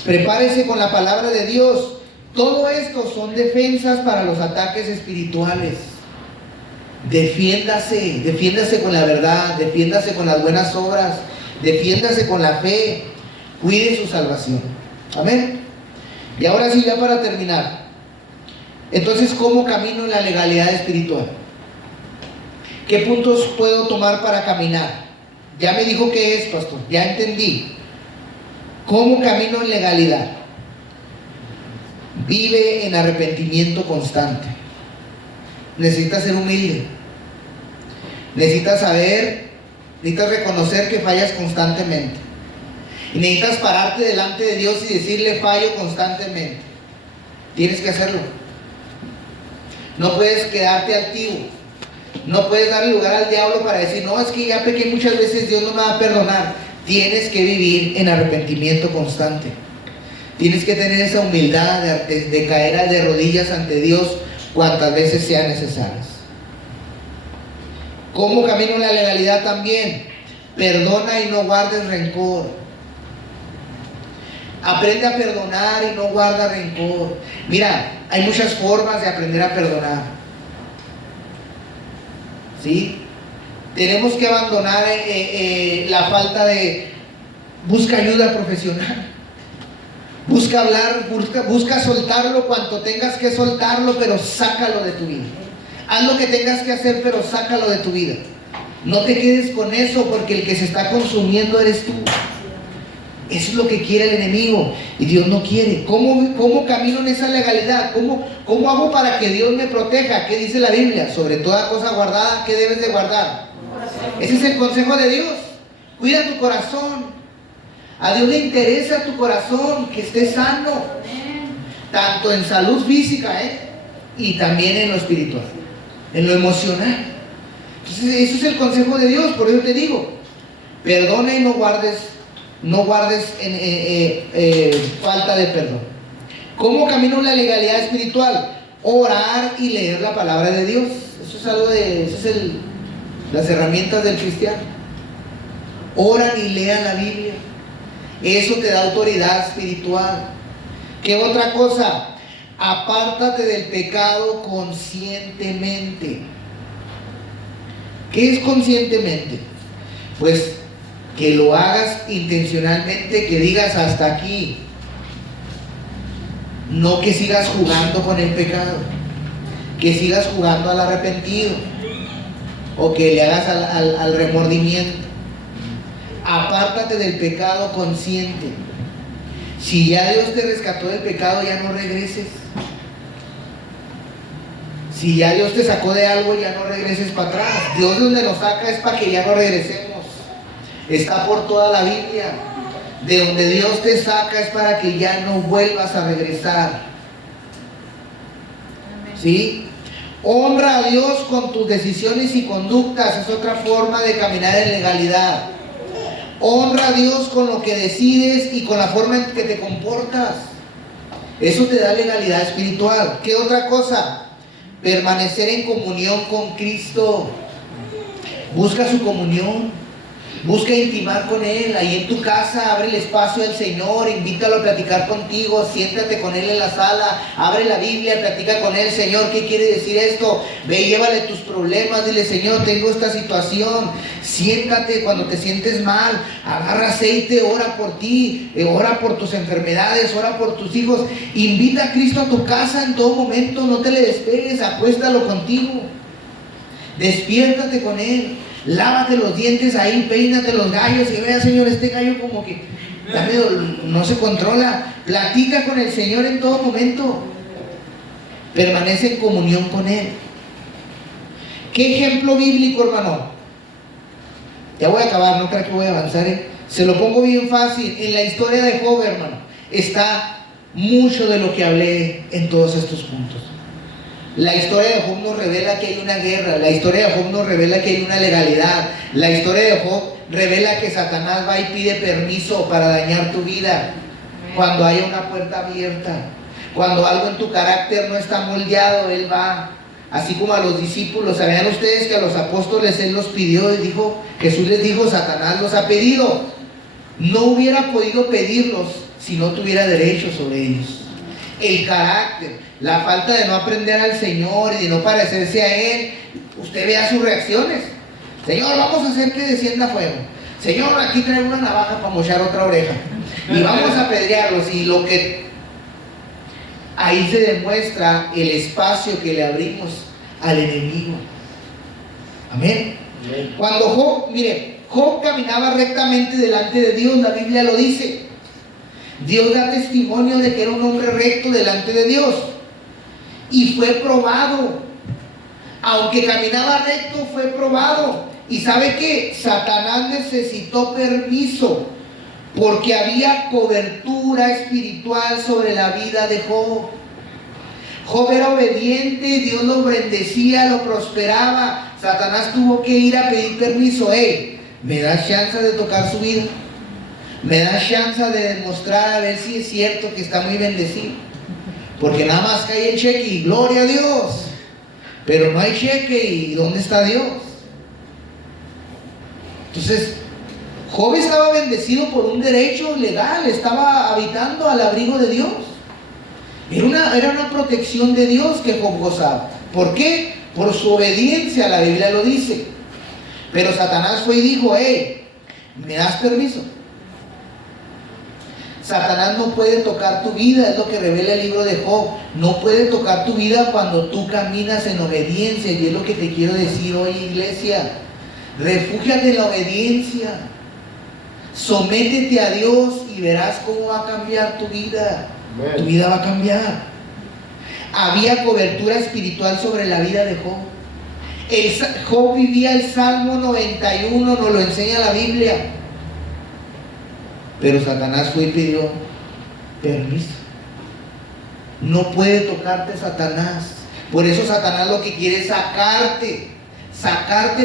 Prepárese con la palabra de Dios. Todo esto son defensas para los ataques espirituales. Defiéndase con la verdad, defiéndase con las buenas obras, defiéndase con la fe, cuide su salvación. Amén. Y ahora sí, ya para terminar. Entonces, ¿cómo camino en la legalidad espiritual? ¿Qué puntos puedo tomar para caminar? Ya me dijo qué es, pastor, ya entendí. ¿Cómo camino en legalidad? Vive en arrepentimiento constante. Necesitas ser humilde. Necesitas reconocer que fallas constantemente. Y necesitas pararte delante de Dios y decirle: fallo constantemente. Tienes que hacerlo. No puedes quedarte altivo. No puedes darle lugar al diablo para decir: no, es que ya pequé muchas veces, Dios no me va a perdonar. Tienes que vivir en arrepentimiento constante. Tienes que tener esa humildad de caer de rodillas ante Dios cuantas veces sean necesarias. ¿Cómo camino en la legalidad también? Perdona y no guardes rencor. Aprende a perdonar y no guarda rencor. Mira, hay muchas formas de aprender a perdonar. ¿Sí? Tenemos que abandonar la falta de... Busca ayuda profesional. Busca hablar, busca soltarlo cuanto tengas que soltarlo, pero sácalo de tu vida. Haz lo que tengas que hacer, pero sácalo de tu vida. No te quedes con eso, porque el que se está consumiendo eres tú. Eso es lo que quiere el enemigo y Dios no quiere. ¿Cómo camino en esa legalidad? ¿Cómo hago para que Dios me proteja? ¿Qué dice la Biblia? Sobre toda cosa guardada, ¿qué debes de guardar? Ese es el consejo de Dios. Cuida tu corazón. A Dios le interesa tu corazón, que esté sano, tanto en salud física y también en lo espiritual, en lo emocional. Entonces, eso es el consejo de Dios. Por eso te digo: perdona y no guardes falta de perdón. ¿Cómo camino en la legalidad espiritual? Orar y leer la palabra de Dios. Eso es algo las herramientas del cristiano. Oran y lean la Biblia. Eso te da autoridad espiritual. ¿Qué otra cosa? Apártate del pecado conscientemente. ¿Qué es conscientemente? Pues que lo hagas intencionalmente, que digas: hasta aquí. No que sigas jugando con el pecado, que sigas jugando al arrepentido, o que le hagas al remordimiento. Apártate del pecado consciente. Si ya Dios te rescató del pecado, ya no regreses. Si ya Dios te sacó de algo, ya no regreses para atrás. Dios donde nos saca es para que ya no regresemos. Está por toda la Biblia. De donde Dios te saca es para que ya no vuelvas a regresar. ¿Sí? Honra a Dios con tus decisiones y conductas. Es otra forma de caminar en legalidad. Honra a Dios con lo que decides y con la forma en que te comportas. Eso te da legalidad espiritual. ¿Qué otra cosa? Permanecer en comunión con Cristo. Busca su comunión. Busca intimar con Él. Ahí en tu casa, abre el espacio al Señor, invítalo a platicar contigo, siéntate con Él en la sala, abre la Biblia, platica con Él: Señor, ¿qué quiere decir esto? Ve, llévale tus problemas, dile: Señor, tengo esta situación. Siéntate cuando te sientes mal, agarra aceite, ora por ti, ora por tus enfermedades, ora por tus hijos. Invita a Cristo a tu casa en todo momento, no te le despegues, acuéstalo contigo. Despiértate con Él. Lávate los dientes ahí, peínate los gallos y vea: Señor, este gallo como que no se controla. Platica con el Señor en todo momento. Permanece en comunión con Él. ¿Qué ejemplo bíblico, hermano? Ya voy a acabar, no creo que voy a avanzar. Se lo pongo bien fácil. En la historia de Job, hermano, está mucho de lo que hablé en todos estos puntos. La historia de Job nos revela que hay una guerra. La historia de Job nos revela que hay una legalidad. La historia de Job revela que Satanás va y pide permiso para dañar tu vida. Cuando haya una puerta abierta, cuando algo en tu carácter no está moldeado, él va. Así como a los discípulos, ¿sabían ustedes que a los apóstoles él los pidió? Y dijo, Jesús les dijo: Satanás los ha pedido. No hubiera podido pedirlos si no tuviera derecho sobre ellos. el carácter, la falta de no aprender al Señor y de no parecerse a Él, usted vea sus reacciones. Señor, vamos a hacer que descienda fuego. Señor, aquí trae una navaja para mochar otra oreja. Y vamos a apedrearlos. Y lo que ahí se demuestra el espacio que le abrimos al enemigo. Amén. Cuando Job, mire, Job caminaba rectamente delante de Dios, la Biblia lo dice. Dios da testimonio de que era un hombre recto delante de Dios. Y fue probado. Aunque caminaba recto, fue probado. Y sabe que Satanás necesitó permiso porque había cobertura espiritual sobre la vida de Job. Job era obediente, Dios lo bendecía, lo prosperaba. Satanás tuvo que ir a pedir permiso. Hey, ¿me das chance de tocar su vida? ¿Me das chance de demostrar a ver si es cierto que está muy bendecido? Porque nada más cae el cheque y gloria a Dios. Pero no hay cheque y ¿dónde está Dios? Entonces, Job estaba bendecido por un derecho legal, estaba habitando al abrigo de Dios. Era una protección de Dios que Job gozaba. ¿Por qué? Por su obediencia, la Biblia lo dice. Pero Satanás fue y dijo, hey, ¿me das permiso? Satanás no puede tocar tu vida, es lo que revela el libro de Job. No puede tocar tu vida cuando tú caminas en obediencia. Y es lo que te quiero decir hoy, iglesia. Refúgiate en la obediencia. Sométete a Dios y verás cómo va a cambiar tu vida. Tu vida va a cambiar. Había cobertura espiritual sobre la vida de Job. Job vivía el Salmo 91, nos lo enseña la Biblia. Pero Satanás fue y pidió permiso. No puede tocarte Satanás. Por eso Satanás lo que quiere es sacarte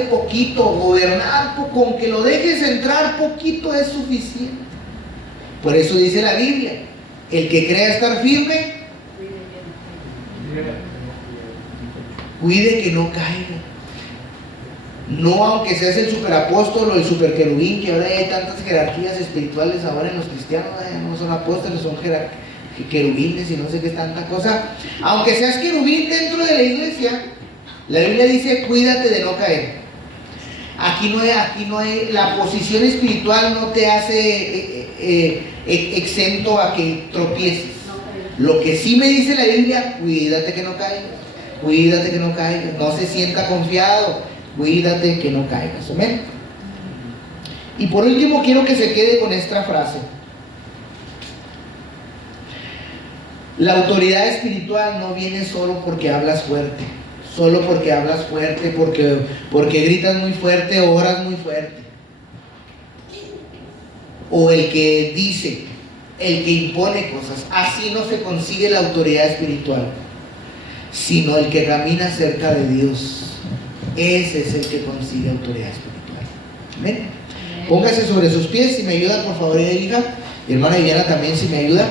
poquito, gobernar, con que lo dejes entrar poquito es suficiente. Por eso dice la Biblia, el que crea estar firme, cuide que no caiga. No aunque seas el superapóstol o el superquerubín, que ahora hay tantas jerarquías espirituales ahora en los cristianos, no son apóstoles, son querubines y no sé qué tanta cosa. Aunque seas querubín dentro de la iglesia, la Biblia dice, cuídate de no caer. Aquí no hay, la posición espiritual no te hace exento a que tropieces. Lo que sí me dice la Biblia, cuídate que no caigas. Cuídate que no caigas. No se sienta confiado. Cuídate que no caigas. Amén. Y por último quiero que se quede con esta frase. La autoridad espiritual no viene solo porque hablas fuerte. Solo porque hablas fuerte, porque gritas muy fuerte o oras muy fuerte. O el que dice, el que impone cosas. Así no se consigue la autoridad espiritual, sino el que camina cerca de Dios. Ese es el que consigue autoridad espiritual. Amén. Póngase sobre sus pies, si me ayuda por favor, hija. Mi hermana Viviana también, si me ayuda.